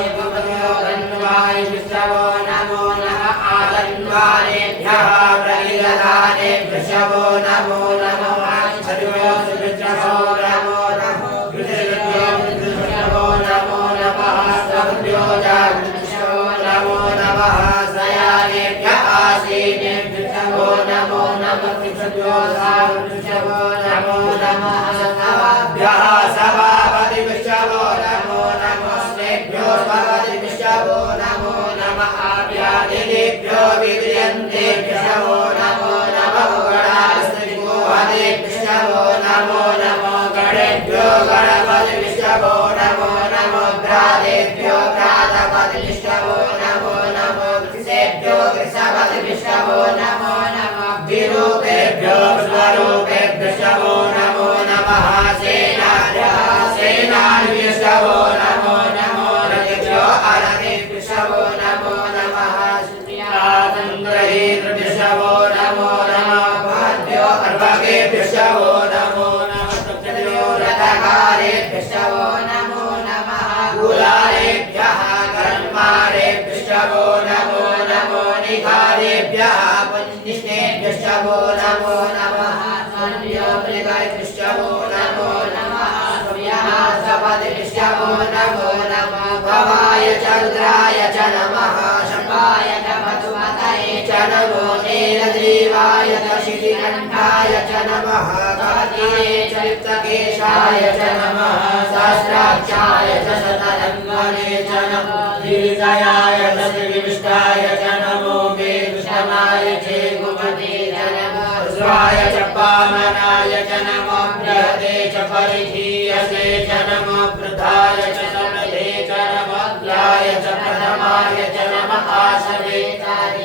धन्वाय विश्वो नमो नमः आगन्वानेभ्यः प्रगिरधानेभ्यशवो नमो नमः आश्चर्यो सुविश्वो नमो नमः विश्वो नमो नमः सभ्यो जागृशो नमो नमः सयानेभ्यः आसीनेभ्यशवो नमो नमः विश्वो जागृशो नमो नमः सभाभ्यः सभापति विश्वो नमो नमः स्नेभ्यो भवति विश्वो नमो नमः व्याधिभ्यो विद्यन्तेभ्यो नमो नमः गणास्त्रिगो हरेभ्यो नमो नमो गणेभ्यो गणपति विश्वो नमो नमो भ्रातेभ्यो भ्रातपति विश्वो नमो नमो कृषेभ्यो कृषपति विश्वो नमो नमः विरूपेभ्यो स्वरूपेभ्यो नमो नमः सेनाभ्यः सेनाभ्यश्वो नमो नमो रजेभ्यो अरगेभ्यो नमो नमः श्रुत्यातन्द्रहेभ्यो नमो नमः भाभ्यो अर्भकेभ्यो नमो नमः सप्तभ्यो रथकारेभ्यो नमो नमः कुलालेभ्यः कर्मारेभ्यो नमो नमो निखारेभ्यः पुण्यश्नेभ्यो नमो नमः स्वान्योपलिकाभ्यो नमो नमः सूर्यः सपतिभ्यो नमो नमः भवाय च रुद्राय च नमः शम्भाय च मधुमतये च नमो नीलग्रीवाय च शितिकण्ठाय च नमः काकीये च युक्तकेशाय च नमः सहस्राक्षाय च शतरङ्गने च नमो गिरिजयाय च श्रीविष्टाय च नमो मेघुष्टमाय च गुमते च नमो ऋष्वाय च पावनाय च नमो बृहते च परिधीयसे च नमो वृद्धाय च समधे च नमो अग्राय च प्रथमाय च नमः आशवेताय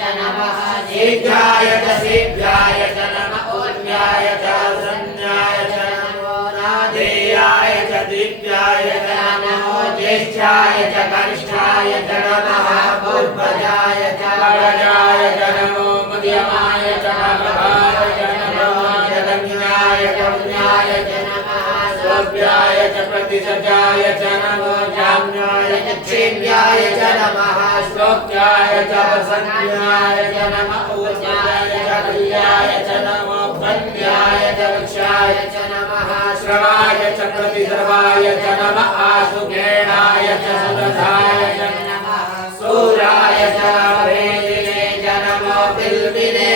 च नमः शीघ्राय च शीघ्राय च नमः ऊर्ध्याय च संज्ञाय च नमो नादेयाय च दिव्याय च नमो ज्येष्ठाय च कनिष्ठाय च नमः पूर्वजाय च वरजाय च नमो मध्यमाय च प्रभाय च नमो जगन्याय च पुण्याय च नमः सोभ्याय च प्रतिसजाय च नमो जाम्याय च क्षेम्याय च नमः श्लोक्याय च प्रसन्नाय च नमः ऊर्जाय च कल्याय च नमो वन्द्याय च वक्षाय च नमः श्रवाय च प्रतिसर्वाय च नमः आशुकेणाय च सदधाय च नमः सूराय च भेदिने च नमो बिल्बिने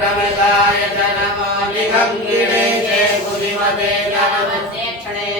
प्रमिताय च नमो निगङ्गिणे च बुद्धिमते नमः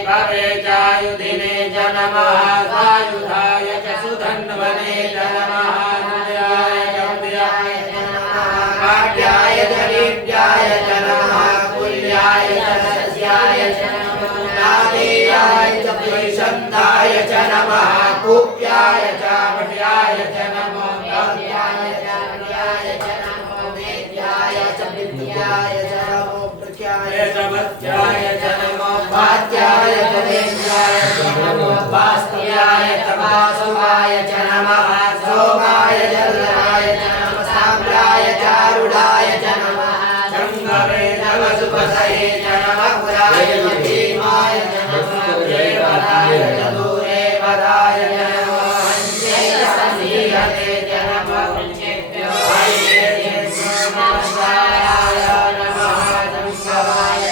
कवे चायुधिने च नमः सायुधाय च सुधन्वने च नमः हृदयाय च हृदयाय च नमः काट्याय च दीप्याय च नमः कुल्याय च सस्याय च नमः नादेयाय च परिषन्दाय च नमः कूप्याय च भट्याय च नमो गव्याय च हृदयाय च नमो वेद्याय च विद्याय च नमो प्रख्याय च भक्त्याय च नमो भात्याय च वेद्याय च नमो वास्तव्याय च वासुवाय च नमः सोमाय जलाय च नमः साम्राय च रुडाय च नमः शङ्करे च वसुपतये च नमः पुराय च भीमाय च नमः देवताय च दूरेवताय च नमः हंसे च समीहते च नमः वृक्षेभ्यो हरिकेभ्यो नमस्काराय नमः शङ्कराय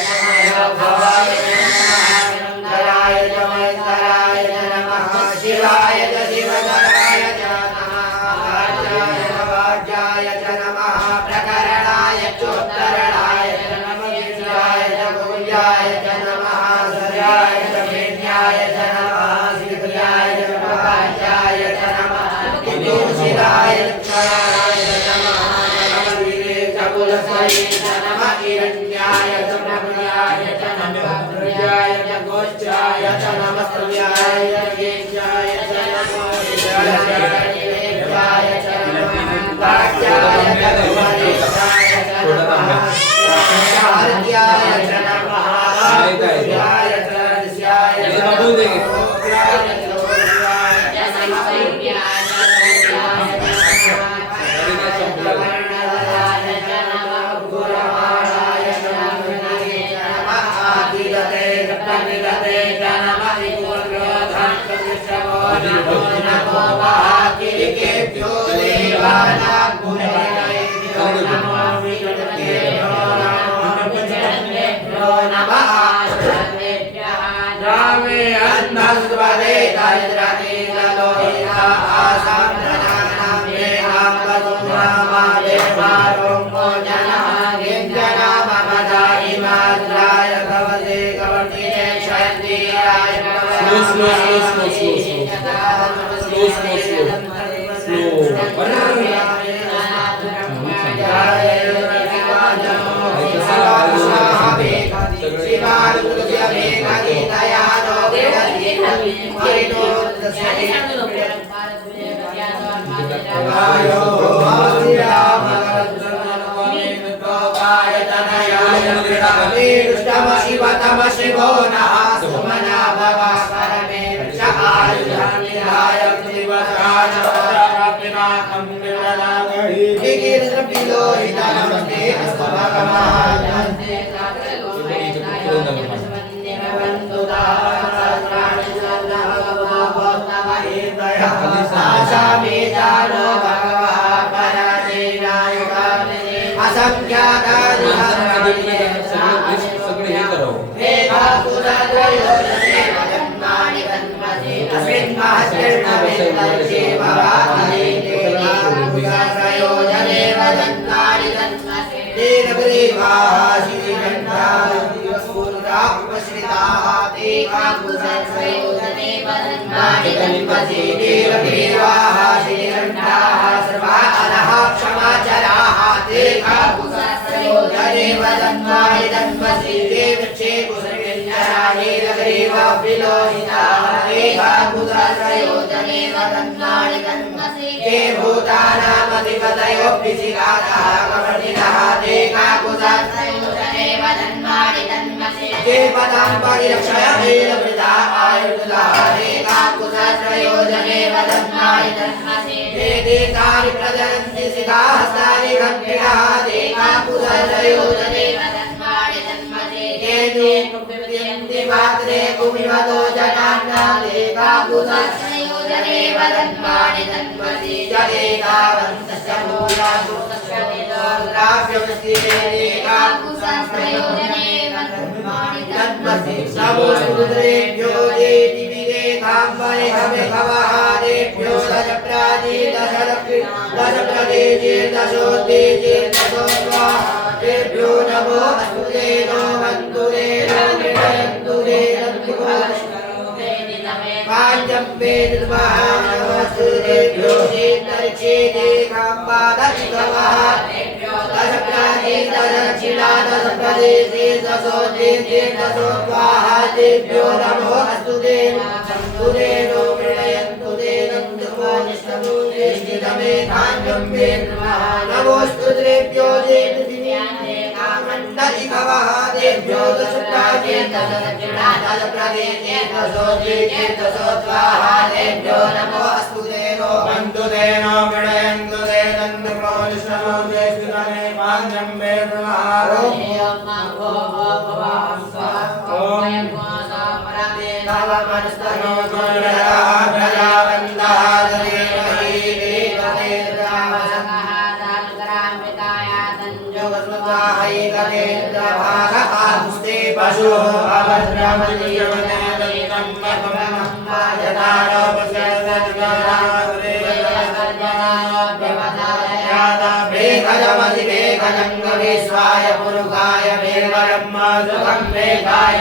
नमः भवाय च नमः शङ्कराय च महेश्वराय च नमः शिवाय च शिवधराय च नमः वाच्याय च वाच्याय च नमः प्रकरणाय चोत्तरणाय च नमः गिर्याय च गोल्याय च नमः सराय च भेद्याय च नमः सिद्ध्याय च वाच्याय च नमः कुतुशिलाय क्षराय च नमः नमस्ते च कुलसये च नमः हिरण्याय च प्रभुयाय च नमः प्रजाय च गोष्ठाय च नमः स्तव्याय च गेज्याय च नमः विद्याय च नमः वाच्याय च वरेशाय च नमः शारद्याय च नमः आयुधाय च रस्याय च नमः नमो महाकिरीकेभ्यो देवानां गुणेभ्यो नमो विष्णुभ्यो नमः रामे अन्धस्वरे दरिद्रते लोहिता आसाम्रणानां मेघां वसुनामादे मारोङ्गो जनः गिञ्जनामपदायि माद्राय भवते गवर्तिने क्षयन्तीयाय शिवतम शिवो नः सुमना भवा परमे च आयुधाय दिवसान वरापिनाकं विरलागहि विगिर्द्रपिलोहितनमस्ते अस्मभगमानन्ते दश अस्तुतेनो वन्तुरेनो विनयन्तु देनन्तु पाञ्चम वेदमहानवस्तुतेभ्यो चेतर्चेते काम्पादक्षितवः दशप्राचीनदक्षिणा दशप्रदेशे दशोदेशे दशोद्वाहा तेभ्यो नमो अस्तुते वन्तुरेनो विनयन्तु देनन्तु निष्ठमो निष्ठितमे काञ्चम वेदमहानवस्तुतेभ्यो चेतर्चेते कामण्डलिकवः तेभ्यो दशप्राचीनदक्षिणा दशप्रदेशे दशोदेशे दशोद्वाहा तेभ्यो नमो अस्तुतेनो वन्तुतेनो विनयन्तु देनन्तु निष्ठमो निष्ठितमे काञ्चम वेदमहानवस्तुतेभ्यो नमस्तनो पशु विश्वाय पुरुषाय ब्रह्म मेघाय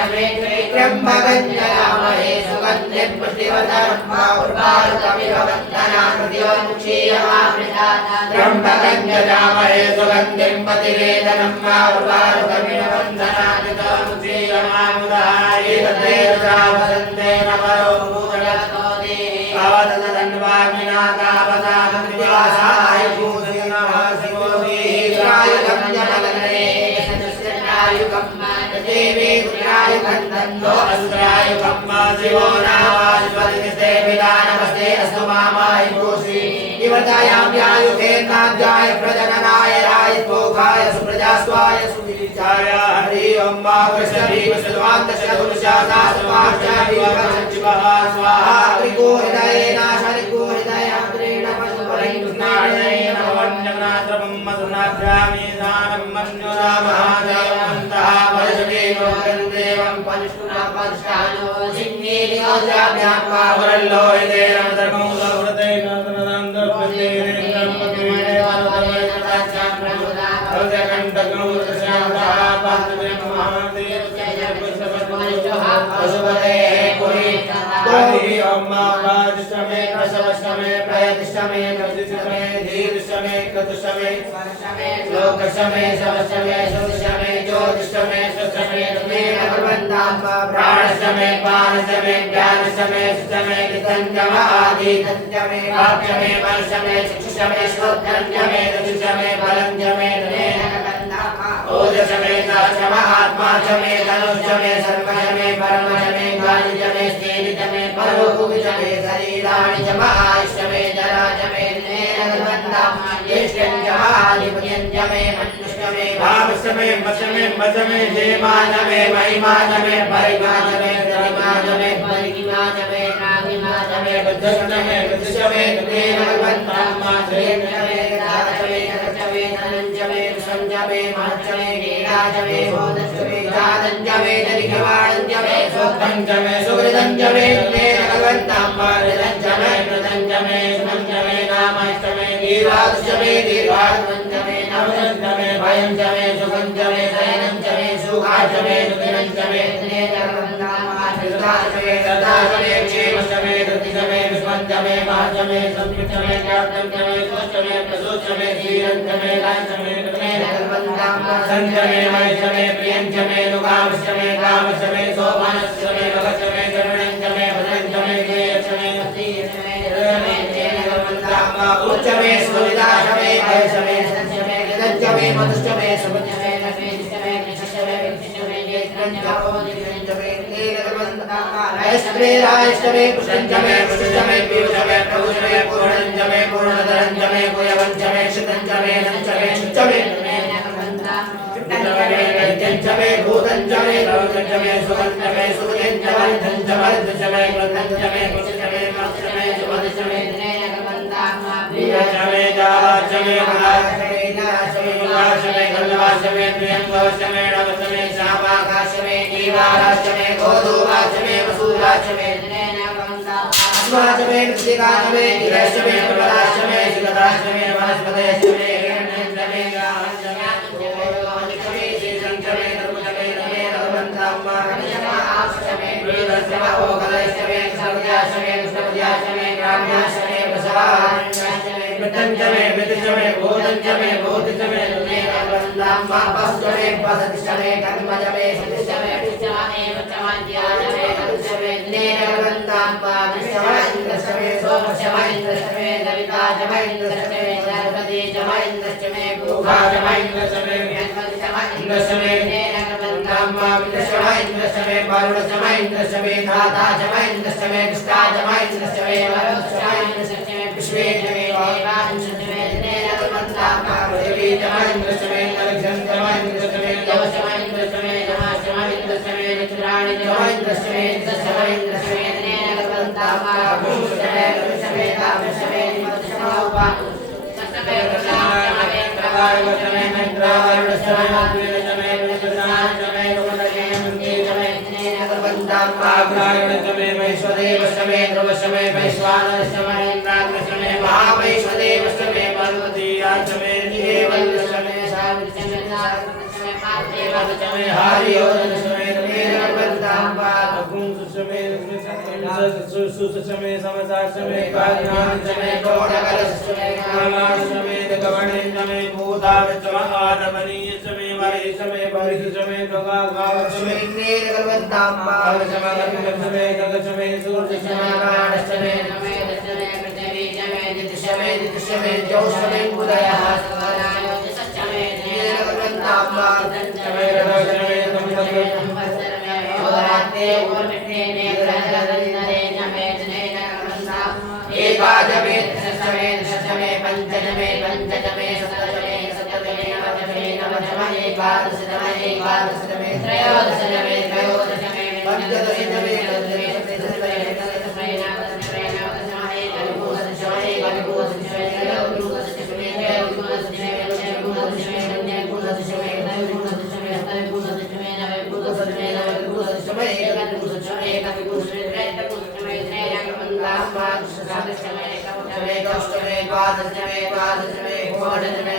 त्र्यम्बकञ्जयामहे सुगन्धिं पुष्टिवर्धनम् उर्वारुकमिव वन्दनामृत्योर्मुक्षीयमामृता त्र्यम्बकञ्जयामहे सुगन्धिं पतिवेदनं उर्वारुकमिव वन्दनामृतमुक्षीयमामृता एतद्देवतावसन्तेन परो मूलतो देहि अवदनन्वामिना तावदामृत्यासाय भूषणः शिवोभिरायुगं जनगणे सदस्यनायुगं देवी गुणायुगं नन्दो असुरायुगं शिवो नामाधिपतिस्ते पिता नमस्ते अस्तु मामाय भूषि विवर्धायां व्यायुखेन्नाद्याय प्रजननाय रायभोगाय सुप्रजास्वाय सुविचाय हरि ओं मा कृष्णवी वसुवान्तशतुर्शासा स्वाहा स्वाहा त्रिको हृदयेन शरिको हृदयाग्रेण पशुपरिकृष्णाय नवन्यनात्रमं मधुनाभ्यामि दानं मन्युरामहादेवन्तः परशुदेवं देवं पशुना पश्चानो सिंहेलियोजाभ्यां पावरल्लोहितेन धर्मोदवृतेन तनदन्तप्रत्येन पतिवेणवनोदवैतदाचां प्रमुदा भवत्यकण्ठगौरशान्तः पात्रं महादेव पशुपतेः पुरी हरि ओं मा वाजिष्ठमे प्रसवष्ठमे प्रयतिष्ठमे प्रतिष्ठमे धीर्ष्ठमे क्रतुष्ठमे लोकष्ठमे सवष्ठमे सुष्ठमे ज्योतिष्ठमे सुष्ठमे तुमे भगवन्तां प्राणष्ठमे पानष्ठमे ज्ञानष्ठमे सुष्ठमे कितञ्जमे आदितञ्जमे वाक्यमे वर्षमे शिक्षमे श्रोत्रञ्जमे दशमे फलञ्जमे ओजशमे दाशमे आत्माशमे धनुष्यमे सर्वशमे परमशमे गानिजमे स्नेहितमे परोकुविशमे शरीराणि च महायुष्यमे जराजमे नेरवन्तां येष्यञ्जमे आधिपत्यञ्जमे मनुष्यमे भावश्यमे वशमे वशमे जेमानमे महिमानमे परिमानमे धरिमानमे परिगिमानमे नागिमानमे बुद्धश्यमे बुद्धश्यमे नेरवन्तां माश्रेयमे दाशमे दशमे धनञ्जमे संजमे महच्चमे वीराजमे बोधश्चमे जातञ्जमे दरिकवाणञ्जमे सुखञ्जमे सुहृदञ्जमे नेरवन्तां मारदञ्जमे कृतञ्जमे सुमञ्जमे नामश्चमे दीर्घाश्चमे दीर्घात्मञ्जमे नवदञ्जमे भयञ्जमे सुखञ्जमे शयनञ्जमे सुखाश्चमे सुखिनञ्जमे नेरवन्तां मारदञ्जमे ददाशमे क्षेमश्चमे धृतिशमे विस्मञ्जमे महच्चमे संयुक्तमे ज्ञातञ्जमे सुष्ठमे प्रसूष्ठमे धीरञ्जमे लाञ्जमे संजमे वैष्णवे प्रियंजमे नुगावश्यमे कामश्यमे सोमानश्यमे भगश्यमे जरणञ्जमे भद्रञ्जमे जयश्यमे मतीयश्यमे रमे जयनगमन्ताम्बा उच्चमे सुविदाशमे भयश्यमे संजमे गदञ्जमे मधुश्चमे सुभज्यमे नवेश्यमे कृष्यमे विक्षिष्यमे जयत्रञ्जमे नेलगमन्ताम्बा रायश्चमे रायश्चमे पुष्पञ्जमे पुष्पञ्जमे पीयूषमे प्रभुषमे पूर्णञ्जमे पूर्णधरञ्जमे कुयवञ्जमे शितञ्जमे नञ्जमे शुच्चमे जमे भूतञ्जमे भवतञ्जमे सुगन्धमे सुगन्धमे धञ्जमे धञ्जमे कृतञ्जमे कुशजमे मक्षमे सुमदशमे वीरजमे जावाचमे मलाशमे नाशमे उल्लाशमे गल्लवाशमे प्रियंगवशमे नवशमे शापाकाशमे नीवाराशमे गोधूवाचमे वसूलाशमे अस्माचमे कृतिकाचमे गिरशमे प्रबलाशमे शिखराशमे वनस्पतयशमे हिरण्यञ्जमे गाहञ्जमे वृषमे वेदस्य ओगलयश्चमे सर्वयाश्चमे कृष्णपद्याश्चमे ग्राम्याश्चमे प्रसवान्याश्चमे वितञ्चमे विदिशमे बोधञ्चमे बोधिचमे मा पश्चमे पसतिश्चमे कर्मजमे सतिश्चमे विश्चमे वचमाद्याश्चमे ततिश्चमे नेरवन्तां मा विश्चमे इन्द्रश्चमे सोमश्चमे इन्द्रश्चमे दविताश्चमे इन्द्रश्चमे सरस्वती चमे इन्द्रश्चमे भूभाश्चमे इन्द्रश्चमे व्यन्वतिश्चमे इन्द्रश्चमे नेरवन्तां मा विश्चमे इन्द्रश्चमे वरुणश्चमे इन्द्रश्चमे धाताश्चमे इन्द्रश्चमे कृष्णाश्चमे इन्द्रश्चमे वरुणश्चमे इन्द्रश्चमे विश्वेश्चमे वायुश्चमे नेरवन्तां मा पृथिवीश्चमे इन्द्रश्चमे नरघ्यश्चमे इन्द्रश्चमे यवश्चमे इन्द्रश्चमे नमश्चमे इन्द्रश्चमे निचराणिश्चमे इन्द्रश्चमे इन्द्रश्चमे इन्द्रश्चमे नेरवन्तां मा भूश्चमे विश्चमे तामश्चमे निमश्चमे उपा सप्तमे प्रजाश्चमे प्रभावश्चमे नैन्द्रावरुणश्चमे अद्वैतश्चमे विश्वनाश्चमे लोकश्चमे मुञ्जीश्चमे नेरवन्तां मा ग्रायणश्चमे वैश्वदेवश्चमे ध्रुवश्चमे वैश्वानरश्चमे इन्द्राग्रश्चमे महावैश्वदेवश्चमे पार्वतीयाश्चमे देवश्चमे सावित्र्यश्चमे नारदश्चमे पार्थेवश्चमे हरियोधनश्चमे नेरवन्तां मा कुंसुश्चमे सुसुश्चमे समसाश्चमे काज्ञानश्चमे गौडकलश्चमे कामाश्चमे गवणेश्चमे भूताश्चमे आदमनीयश्चमे वरेश्चमे बलिश्चमे गगागावश्चमे नेरवन्तां मा हर्षमगर्भश्चमे गगश्चमे सूर्यश्चमे प्राणश्चमे नमेश्चमे पृथिवीश्चमे दितिश्चमे दितिश्चमे ज्योतिश्चमे उदयः स्वरायोजश्चमे नेरवन्तां मा दन्तश्चमे रवश्चमे संवत्सरे संवत्सरमे होरात्रे ओर्मिष्ठे नेत्ररन्दरे चमे नेरवन्तां एकादशमे दशमे दशमे पञ्चदशमे पञ्चदशमे सप्तदशमे सप्तदशमे नवदशमे नवदशमे एकादशदशमे एकादशदशमे त्रयोदशदशमे त्रयोदशमे पञ्चदशदशमे पञ्चदशमे सप्तदशमे सप्तदशमे नवदशमे नवदशमे एकविंशतिदशमे एकविंशतिदशमे त्रयोविंशतिदशमे त्रयोविंशतिदशमे चतुर्विंशतिदशमे पञ्चविंशतिदशमे षड्विंशतिदशमे सप्तविंशतिदशमे नवविंशतिदशमे नवविंशतिदशमे एकविंशतिदशमे एकविंशतिदशमे त्रयोविंशतिदशमे त्रयविंशतिदशमे सहस्रदशमे एकविंशतिदशमे द्वादशमे द्वादशमे द्वादशमे षोडशमे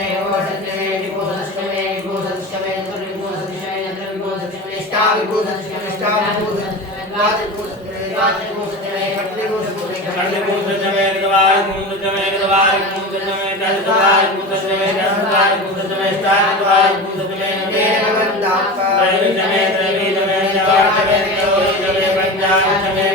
षोडशमे विंशतिदशमे विंशतिदशमे चतुर्विंशतिदशमे चतुर्विंशतिदशमे अष्टाविंशतिदशमे अष्टाविंशतिदशमे द्वादशविंशतिदशमे द्वादशविंशतिदशमे षड्विंशतिदशमे द्वाविंशतिदशमे द्वाविंशतिदशमे चतुर्विंशतिदशमे चतुर्विंशतिदशमे अष्टाविंशतिदशमे नेरवन्तां मा त्रयोविंशतिदशमे त्रयोविंशतिदशमे चतुर्विंशतिदशमे चतुर्विंशतिदशमे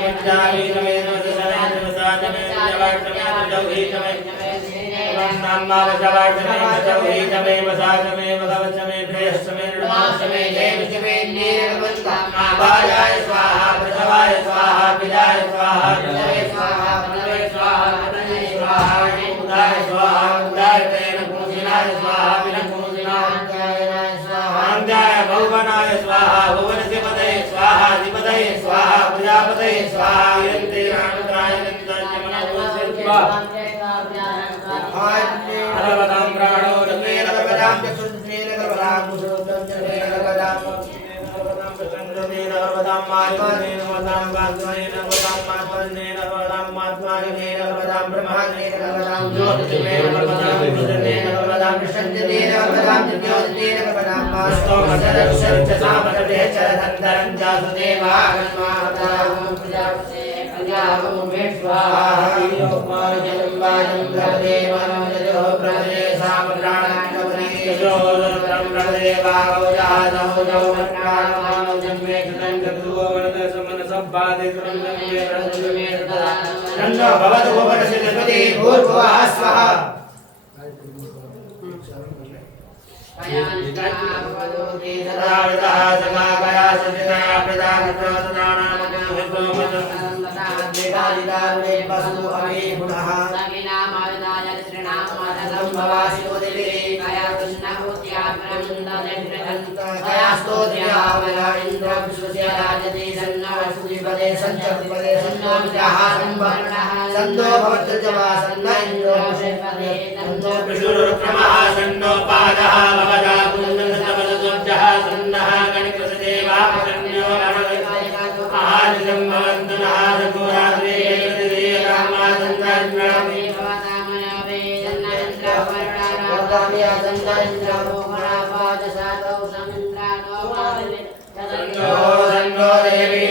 पञ्चविंशतिदशमे पञ्चविंशतिदशमे नवविंशतिदशमे चौहीदशमे वन्दां मा वशवार्षमे चौहीदशमे वसादशमे वसवदशमे त्रयश्चमे नवदशमे जयश्चमे नेरवन्तां मा वायाय स्वाहा प्रसवाय स्वाहा पिताय स्वाहा पितवे स्वाहा प्रणवे स्वाहा प्रणये स्वाहा उदाय स्वाहा उदाय तेन कुंसिनाय स्वाहा विनकुंसिनाय स्वाहा अंगाय भुवनाय स्वाहा भुवनसिपतये स्वाहा दिपतये स्वाहा प्रजापतये स्वाहा यन्ते रामद्राय नन्दजमनोऽस्वा अरवदां प्राणो रमेण रवदां चक्षुर्नेन रवदां कुशोत्तं चनेन रवदां प्रचण्डनेन रवदां मात्मनेन रवदां वाग्मयेन रवदां मात्मनेन रवदां मात्मनेन रवदां ब्रह्मणेन रवदां ज्योतिषेन रवदां कृष्णेन रवदां कृष्णेन रवदां ज्योतिषेन रवदां मास्तोमसरक्षसामरते चरधन्दरं जासुदेवागन्मातां प्रजापते प्रजावं स्वाहा योगमार्जनं वाजं प्रदेवं जयो प्रदे सामराणकवने जोरत्रं प्रदेवागोजानौ जौमत्राणं जन्मे कृतं गतुः वरदसमनसब्बादे त्रन्दमे प्रदमे तदा नन्दो भवतु भवनसिद्धि भूर्भुवः स्वः कयानिष्ठावदोति सदा विदः समागया सदिता प्रदानप्रदानामकं हितोमतः पशु अमे गुणः सविनामाविदाय श्रीनाममाधसं भवासितो देवी कया कृष्णभूत्यात्मनन्दनेत्रदन्त कया स्तोत्र्यावला इन्द्र विश्वस्य राजति सन्नो सुधिपदे सञ्चतिपदे सन्नो विद्याः संवर्णः सन्नो भवत्यजवा सन्न इन्द्रो शेषपदे सन्नो विष्णुरुक्रमः सन्नो पादः भवदा कुन्दनसपदसोज्जः सन्नः गणिकृतदेवा प्रसन्यो आदिलं भवन्तु नः रघुरात्रे यजति रामासन्दान्द्रामि भवतामयावे जन्नयन्त्रवर्णानावतामिया सन्दान्द्रामो भरापादसातौ समिन्द्रानो सन्नो देवी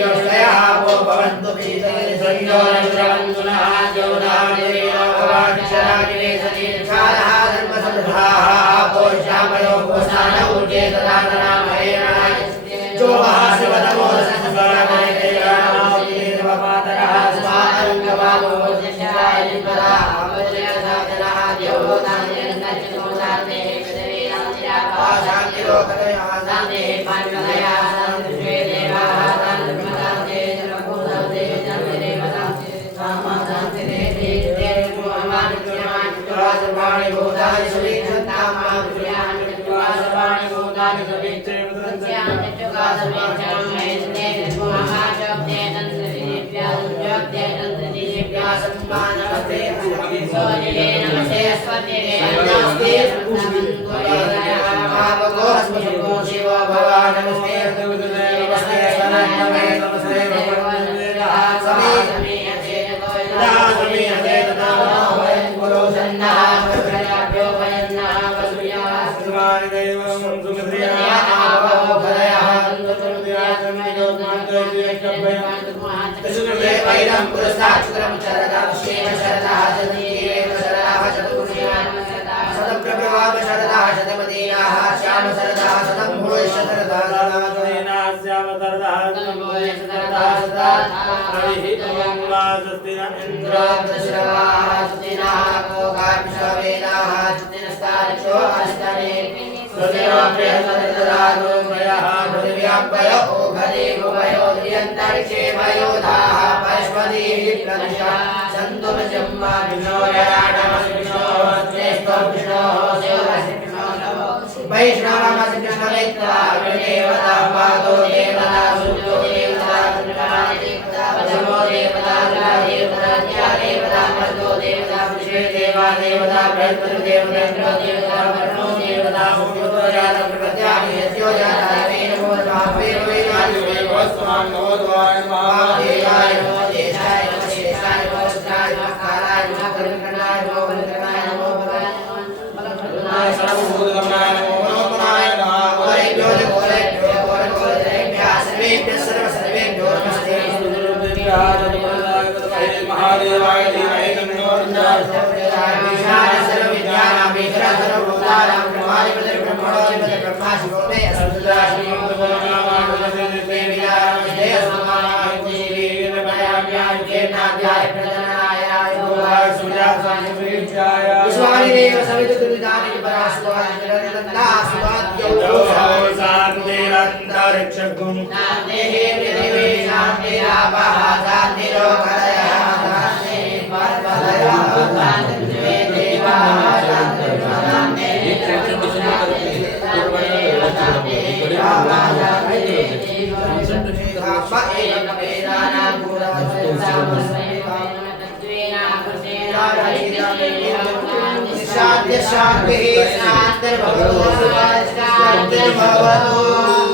शांति शांति शांति भवतु शांति भवतु